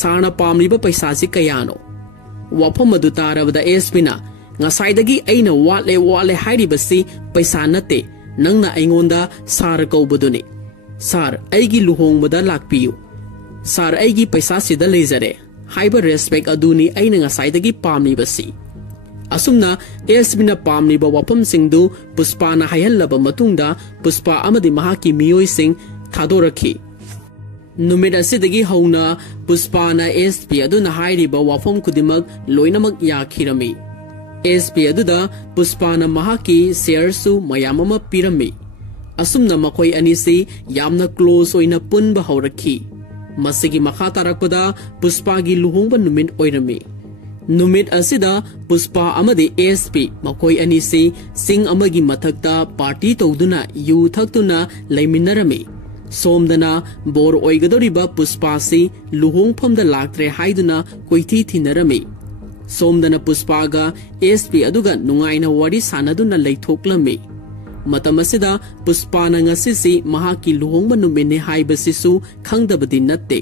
सारना पामलिबा पैसासी कयानो वफम अदु तारबदा एसपी ना ngसाइदगी अइना वाले हाइरिबसी पैसा नते नंगना अइंगोंदा सार कौबदुनी सार अइगी लुहोंगबदा लाकपियु सार अइगी पैसा सिदा लेजरे हाइबा रेस्पेक्ट अदुनी अइना ngसाइदगी पामलिबसी असुमना एसपी ना पामलिबा वफम सिंगदु पुष्पाना हायहल्लबा मतुंगदा पुष्पा अमदि महाकी मियोय सिंग थादोरखी नुमित असिदगी हौना पुष्पाना एसपी अदुना हाइरिबा वफम खुदिमक लोइनमक याखिरमी एसपी अदुदा पुष्पाना महाकी शेयरसु मयाममा पिरमी असुमना मखोय अनिसी यामना क्लोज ओइना पुनबा हौरखी मसिगी मखा तारकपदा पुष्पागी लुहोंगबा नुमित ओइरमी नुमित असिदा पुष्पा अमदि एसपी मखोय अनिसी सिंग अमगी मथक्ता पार्टी तौदुना यू थक्तुना लेमिनरमी सोमदना बोर ओइगदोरिबा पुष्पासी लुहोंगफमदा लाक्त्रे हाइदुना कोइथी थिनरमी सोमदना पुष्पागा एसपी अदुगा नुंगाइना वारी सानदुना लैथोक्लमी मतमसिदा पुष्पाना ngasiसी महाकी लुहोंगबा नुमिने हाइबसिसु खंगदबदि नत्ते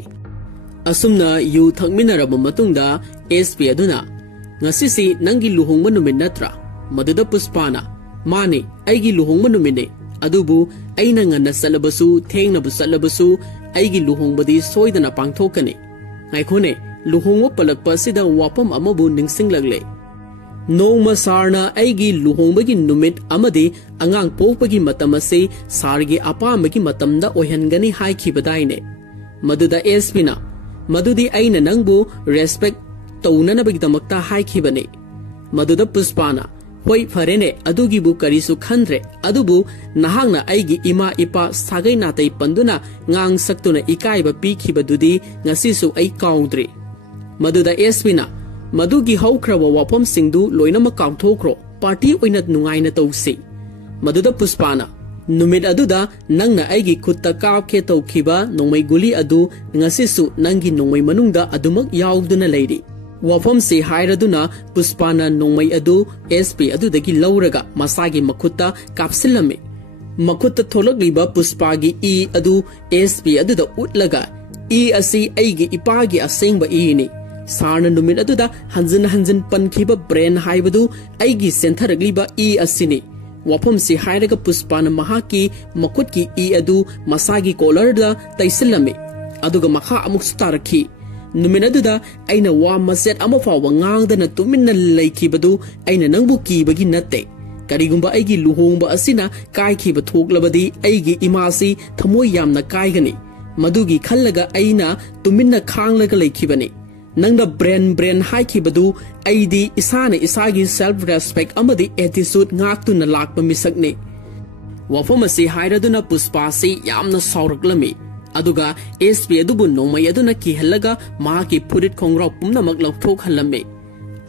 असुमना यू थकमिनरबा मतुंगदा एसपी अदुना ngasiसी नंगी लुहोंगबा नुमिन नत्रा मदुदा पुष्पाना माने अइगी लुहोंगबा नुमिने अदुबु अइना ngana salabasु थेंगनबु salabasु अइगी लुहोंगबदी सोइदना पांगथोकनी ngaikhone लुहोंगो पलकपा सिदा वापम अमबु निंगसिंगलगले नोंगमा सारना अइगी लुहोंगबगी नुमित अमदि अंगांग पोकपगी मतमसे सारगी अपामगी मतमदा ओहनगनी हाइखिबदाइने मदुदा एसपीना मदुदी अइना नंगबु रेस्पेक्ट तौननबगिदमक्ता हाइखिबने मदुदा पुष्पाना होई फरेने अदुगिबु करिसु खंद्रे अदुबु नहांगना अइगी इमा इपा सागै नातै पंदुना ngang सक्तुना इकाइबा पीखिबदुदी ngasisu अइ काउंद्रे मदुदा एसपीना मदुगी हौख्रबा वाफम सिंगदु लोइनमक काउंथोख्रो पार्टी ओइना नुंगाइना तौसी मदुदा पुष्पाना नुमित अदुदा नंगना अइगी खुत्ता कापखे तौखिबा नोंमै गुली अदु ngasisu नंगी नोंमै मनुंगदा अदुमक याउदुना लेरि वफम से हायरदुना पुष्पाना नोंमै अदु एसपी अदुदगी लौरगा मसागी मखुत्ता कापसिलमे मखुत्ता थोलगलिबा पुष्पागी ई अदु एसपी अदुदा उटलगा ई असि अइगी इपागी असेंगबा ईनी सारना नुमित अदुदा हंजन हंजन पनखिबा ब्रेन हाइबदु अइगी सेंथरगलिबा ई असिनी वफम से हायरगा पुष्पाना महाकी मखुत्की ई अदु मसागी कोलरदा तैसिलमे अदुगा मखा अमुक सुतारखी नुमिनदुदा अइना वा मसेट अमा फावबा ngang तुमिन्ना लैखिबदु अइना नंगबु कीबगी नत्ते करिगुंबा अइगी लुहोंगबा असिना काइखिबा थोक्लबदी अइगी इमासी थमोय यामना काइगनी मदुगी खल्लगा अइना तुमिन्ना खांगलगा लैखिबनी नंगदा brain हाइखिबदु अइदी इसाने इसागी self respect अमदी attitude ngaktuना Lakpa मिसकने वफम असि हायरदुना पुष्पासी यामना सौरक्लमी अदुगा एसपी अदुबु नोंमै अदुना किहल्लगा महाकी फुरित खोंग्राव पुमनमक लौथोकहल्लमे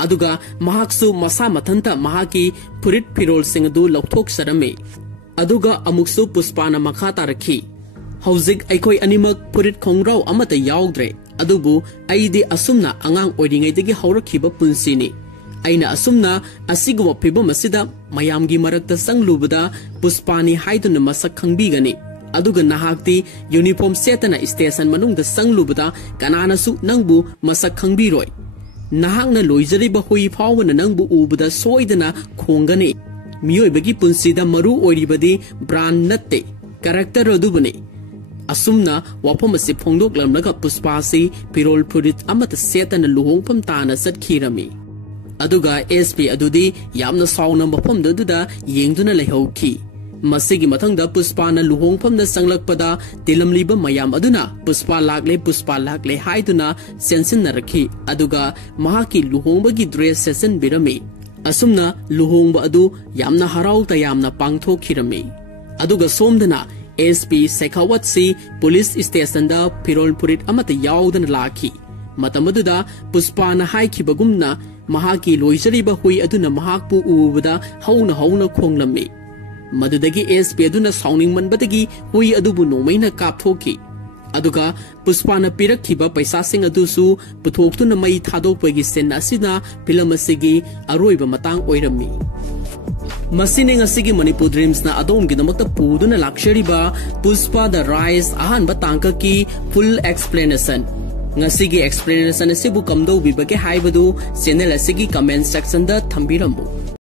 अदुगा महाकसु मसा मथंता महाकी फुरित फिरोल सिंह अदु लौथोकसरमे अदुगा अमुकसु पुष्पाना मखा तारखी हौजिक अइखोय अनिमक फुरित खोंग्राव अमता याउद्रे अदुबु अइदि असुमना अंगांग ओइरिङैदगी हौरखिबा पुंसिनी अइना असुमना असिगुम फिबम असिदा मयामगी मरक्ता संगलुबदा पुष्पानी हाइदुना मसक खंगबिगनी अदुगा नहाक्ति यूनिफॉर्म सेतना स्टेशन मनुंगदा संगलुबदा कनानासु नंगबु मसक खंगबिरोय नहाकना लोइजरिबा हुई फावना नंगबु उबदा सोइदना खोंगने मियोइबगी पुंसिदा मरु ओइरिबदी ब्रांड नत्ते कैरेक्टर अदुबने असुमना वाफम असि फोंदोकलमलगा पुष्पासी फिरोल फुरित अमत सेतना लुहोंगफम ताना सटखिरमी अदुगा SP अदुदी यामना साउना मफमदुदा येंगदुना लेहौखी मसिगी मथंगदा पुष्पाना लुहोंगफमदा संगलकपदा तिलमलिबा मयाम अदुना Pushpa लाकले हाइदुना सेंसिनरखी अदुगा महाकी लुहोंबगी dress session Birmi असुमना लुहोंबा अदु यामना हराउता यामना पांगथोखिरमी अदुगा सोमदना एसपी शेखावत सी पुलिस स्टेशन दा फिरोल पुरित अमत याउदन लाखी मतमदुदा पुष्पाना हाइखिबगुमना महाकी लोइजरिबा हुई अदुना महाकपु उबदा हौना खोंगलम्मी मदुदगी एसपी अदुना साउनिंग मनबदगी हुई अदुबु नोमैना कापथोकी अदुगा पुष्पाना पिरखिबा पैसासिंग अदुसु पुथोक्तुना मई थादोकपगी सेन असिना फिल्म असिगी अरोइबा मतांग ओइरम्मी मसिने ngasiगी मणिपुर ड्रीम्स ना अदोमगी दमकता पुदुना लाक्शरिबा पुष्पा द राइज अहानबा तांका की फुल एक्सप्लेनेशन ngasiगी एक्सप्लेनेशन असिबु कमदौ बिबगे हाइबदु चैनल असिगी कमेंट सेक्शन दा थंबिरम्बु।